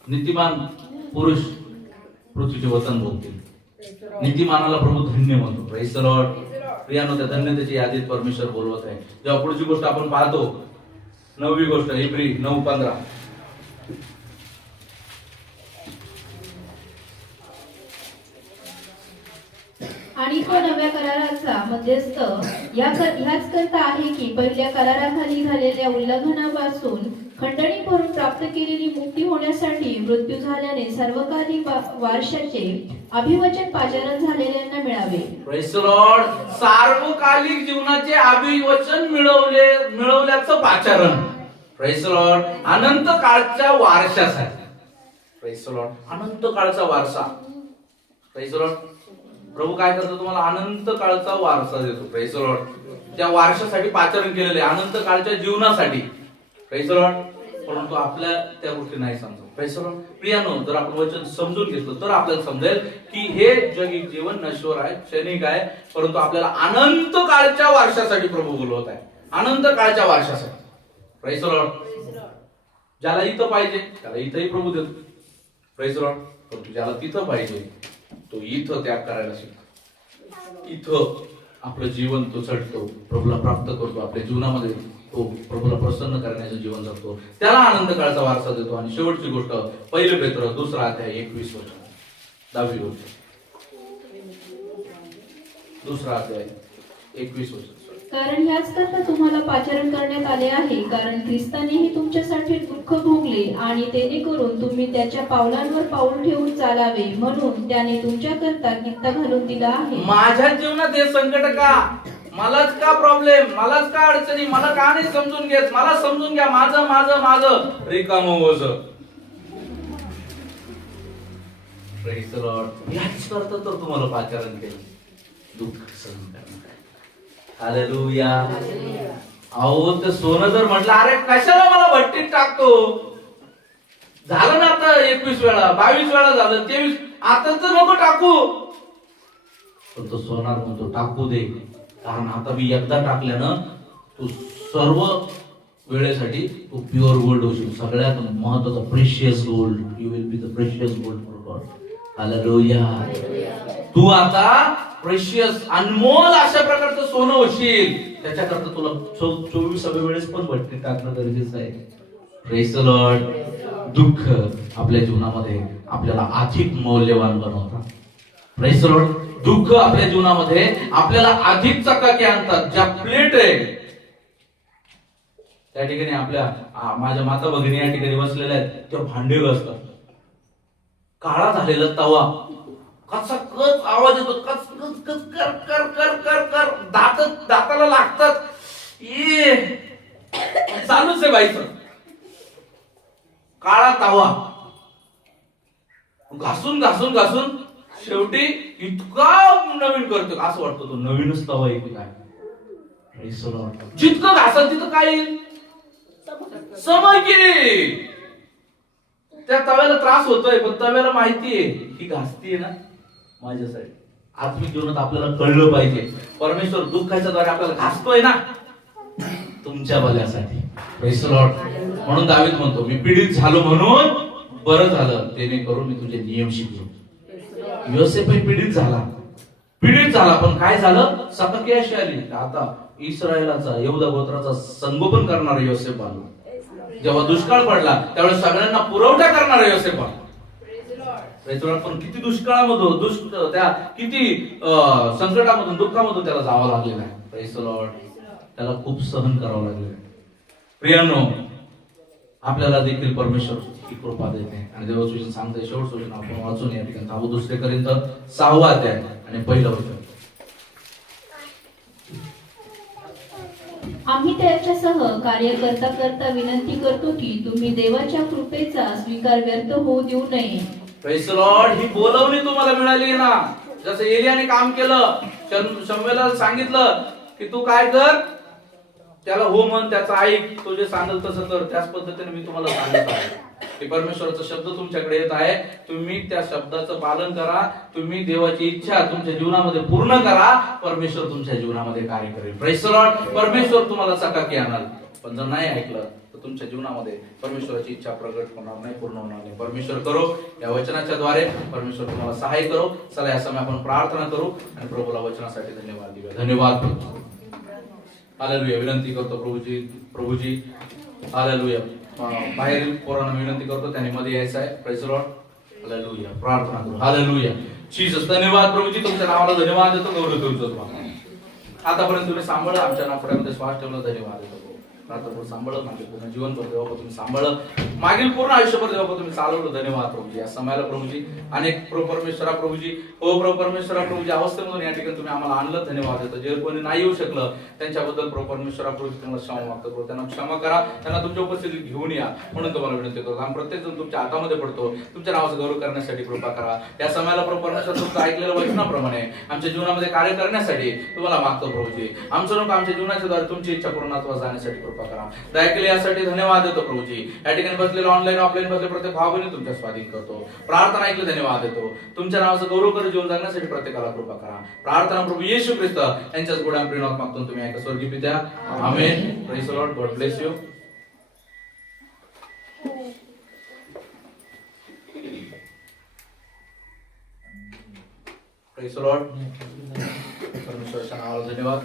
नीतिमान पुरुष पृथ्वीचे वतन भोगतील. नीतिमानाला प्रभू धन्य म्हणतो. Praise the Lord. प्रियांनो, त्या धन्यतेची यादीत परमेश्वर बोलवत आहे. जेव्हा पुढची गोष्ट आपण पाहतो, 9वी गोष्ट, इब्री 9:15. आणि तो नव्या कराराचा मध्यस्थ ह्याच करता आहे की पहिल्या कराराखाली झालेल्या उल्लंघनापासून खंडणी करून प्राप्त केलेली मुक्ती होण्यासाठी मृत्यू झाल्याने सर्वकालिक वारशाचे अभिवचन पाचारण झालेल्यांना मिळावे. Praise the Lord. सार्वकालिक जीवनाचे अभिवचन मिळवल्याचं पाचारण. Praise the lord. अनंत काळच्या वारशासाठी. Praise the lord. अनंत काळचा वारसा. Praise the lord. प्रभू काय करतो? तुम्हाला अनंत काळचा वारसा देतो. Praise the Lord. त्या वारशासाठी पाचारण केलेले, अनंत काळच्या जीवनासाठी. Praise the Lord. परंतु आपल्या त्या गोष्टी नाही समजत. Praise the Lord. प्रियांनो, जर आपण वचन समजून घेतलं तर आपल्याला समजेल की हे जगिक जीवन नश्वर आहे, क्षणिक आहे, परंतु आपल्याला अनंत काळच्या वारशासाठी प्रभू बोलवत आहे. अनंत काळच्या वारशासाठी. Praise the Lord. ज्याला इथं पाहिजे त्याला इथंही प्रभू देतो. Praise the Lord. परंतु ज्याला तिथं पाहिजे तो इथं त्याग करायला शिकतो. इथं आपलं जीवन तो चढतो, प्रभूला प्राप्त करतो. आपल्या जीवनामध्ये तो प्रभूला प्रसन्न करण्याचं जीवन जगतो. त्याला आनंद काळचा वारसा देतो. आणि शेवटची गोष्ट 1 पेत्र 2 अध्याय 21 वचन. 10वी गोष्ट 2 अध्याय 21 वचन. कारण ह्याच करता तुम्हाला पाचारण करण्यात आले आहे, कारण ख्रिस्तानेही तुमच्यासाठी दुःख भोगले आणि तेने करून तुम्ही त्याच्या पावलांवर पाऊल ठेवून चालावे, म्हणून त्याने तुमच्याकरता कित्ता घालून दिला आहे. माझ्या जीवनात हे संकट का? मलाच का प्रॉब्लेम? मलाच का अडचणी? मला का नाही समजून घेत? मला समजून घ्या. माझं रिकामं ओझं. Praise the Lord. याच करता तर तुम्हाला पाचारण केलं, दुःख सहन करणार. हालेलुया. अहो, ते सोनं जर म्हटलं, अरे कशाला मला भट्टीत टाकतो? झालं ना आता 21 वेळा, 22 वेळा झालं, 23, आता तर नको टाकू. पण तो सोनार म्हणतो टाकू दे, कारण आता मी एकदा टाकल्यानं तू सर्व वेळेसाठी तू प्युअर गोल्ड होशील. सगळ्यात महत्वाचा precious gold. You will be the precious gold for God. Hallelujah. तू आता प्रेशियस, अनमोल अशा प्रकारचं सोनं होशील. त्याच्याकरता तुला 24व्या वेळेस पण भट्टीत टाकणं गरजेचं आहे. Praise the Lord. दुःख आपल्या जीवनामध्ये आपल्याला अधिक मौल्यवान बनवतात. Praise the Lord. दुःख आपल्या जीवनामध्ये आपल्याला अधिक चकाकी आणतात. ज्या प्लेट आहे त्या ठिकाणी माझ्या माता भगिनी या ठिकाणी बसलेल्या आहेत, त्या भांडे घासतात. काळा झालेला तवा कचा कच आवाज येतो, कच कच कच कर कर कर कर कर, दाताला लागतात. ये चालूच आहे बाईचं. काळा तवा घासून घासून घासून शेवटी इतका नवीन करतो, असं वाटतं तो नवीनच तवा आहे की काय. जितकं घासल तिथं काय येईल, समय की त्या तव्याला त्रास होतोय, पण तव्याला माहितीये ही घासतीये ना माझ्यासाठी. आत्मिक जीवनात आपल्याला कळलं पाहिजे, परमेश्वर दुःखाच्या द्वारे आपल्याला घासतोय ना तुमच्या भल्यासाठी. Praise the Lord. म्हणून दावीद म्हणतो, मी पीडित झालो म्हणून बरं झालं, त्याने करून मी तुझे नियम शिकलो. योसेफही पीडित झाला, पण काय झालं, सतत यश आली. आता इस्रायलाचा यहूदा गोत्राचा संगोपन करणारा योसेफ आला. जेव्हा दुष्काळ पडला त्यावेळेस सगळ्यांना पुरवठा करणारा योसेफ आला. पण किती दुष्काळामधून त्या किती संकटामधून दुःखामधून त्याला जावं लागलेलं आहे. Praise the Lord. त्याला खूप सहन करावं लागलेलं आहे. प्रियांनो, आपल्याला देखील परमेश्वर ही कृपा देते आणि देवसूचन सांगते. शेवट सूचना आपण वाचून या ठिकाणी थांबू. 2 कोरिंथर 6 अध्याय आणि 1 वचन. आम्ही त्याच्यासह कार्य करता करता विनंती करतो की तुम्ही देवाच्या कृपेचा स्वीकार व्यर्थ होऊ देऊ नये. Praise the lord. ही बोलवणी तुम्हाला मिळाली ना. जसं एलियाने काम केलं, शमूएलला सांगितलं की तू काय कर, त्याला हो म्हण, त्याचं ऐक, तो जे सांगेल तसं कर. त्याच पद्धतीने मी तुम्हाला सांगत आहे की परमेश्वराचा शब्द तुमच्याकडे येत आहे, तुम्ही त्या शब्दाचं पालन करा. तुम्ही देवाची इच्छा तुमच्या जीवनामध्ये पूर्ण करा. परमेश्वर तुमच्या जीवनामध्ये कार्य करेल. Praise the Lord. परमेश्वर तुम्हाला चकाकी आणाल, पण जर नाही ऐकलं तर तुमच्या जीवनामध्ये परमेश्वराची इच्छा प्रगट होणार नाही, पूर्ण होणार नाही. परमेश्वर करो, या वचनाच्या द्वारे परमेश्वर तुम्हाला सहाय्य करो. चला या समय आपण प्रार्थना करू आणि प्रभूला वचनासाठी धन्यवाद देऊया. धन्यवाद. हालेलुया. विनंती करतो प्रभूजी हालेलुया. बाहेरील पोरांना विनंती करतो, त्यांनी मध्ये यायचं आहे. Praise the lord. हालेलुया. प्रार्थना करू. हालेलुया. जीसस. धन्यवाद प्रभूजी, तुमच्या नावाला धन्यवाद देतो, गौरव करतो तुम्हाला. आतापर्यंत तुम्ही सांभाळलं, आमच्या नाफड्यामध्ये श्वास ठेवला, धन्यवाद देतो. रात्रभर सांभाळलं, मागील पूर्ण जीवनभर देवा तुम्ही सांभाळलं, मागील पूर्ण आयुष्यभर देवा तुम्ही चालवलं. धन्यवाद प्रभूजी. या समयाला प्रभूजी अनेक परमेश्वरा प्रभूजी, हो परमेश्वरा प्रभूजी, अवस्थेमधून या ठिकाणी तुम्ही आम्हाला आणलं. धन्यवाद देतो. जे कोणी नाही येऊ शकलं त्यांच्याबद्दल परमेश्वरा प्रभूजी तुम्हाला क्षमा मागतो. प्रभू त्यांना क्षमा करा, त्यांना तुमच्या उपस्थितीत घेऊन या म्हणून तुम्हाला विनंती करतो. आम्ही प्रत्येक जण तुमच्या हातामध्ये पडतो. तुमच्या नावाचा गौरव करण्यासाठी कृपा करा. या समयाला परमेश्वर तुमचं ऐकलेलं वचनाप्रमाणे आमच्या जीवनामध्ये कार्य करण्यासाठी तुम्हाला मागतो प्रभूजी. आमचं नको आमच्या जीवनाच्या द्वारे तुमची इच्छा पूर्णत्वास जाण्यासाठी कृपा करा. दया केली यासाठी धन्यवाद देतो प्रभूजी. या ठिकाणी बसलेले ऑनलाईन ऑफलाईन बसले प्रत्येक भावने तुमच्या स्वाधीन करतो. प्रार्थना ऐकली, धन्यवाद देतो. तुमच्या नावाचा गौरव करून जीवन जगण्यासाठी प्रत्येकाला कृपा करा. प्रार्थना प्रभू येशू ख्रिस्त यांच्याच गोड्या प्रेमात मागतो तुम्ही ऐका. स्वर्गीय पित्या. Amen. Praise the lord. God bless you. Praise the lord. परमेश्वराच्या नावाला धन्यवाद.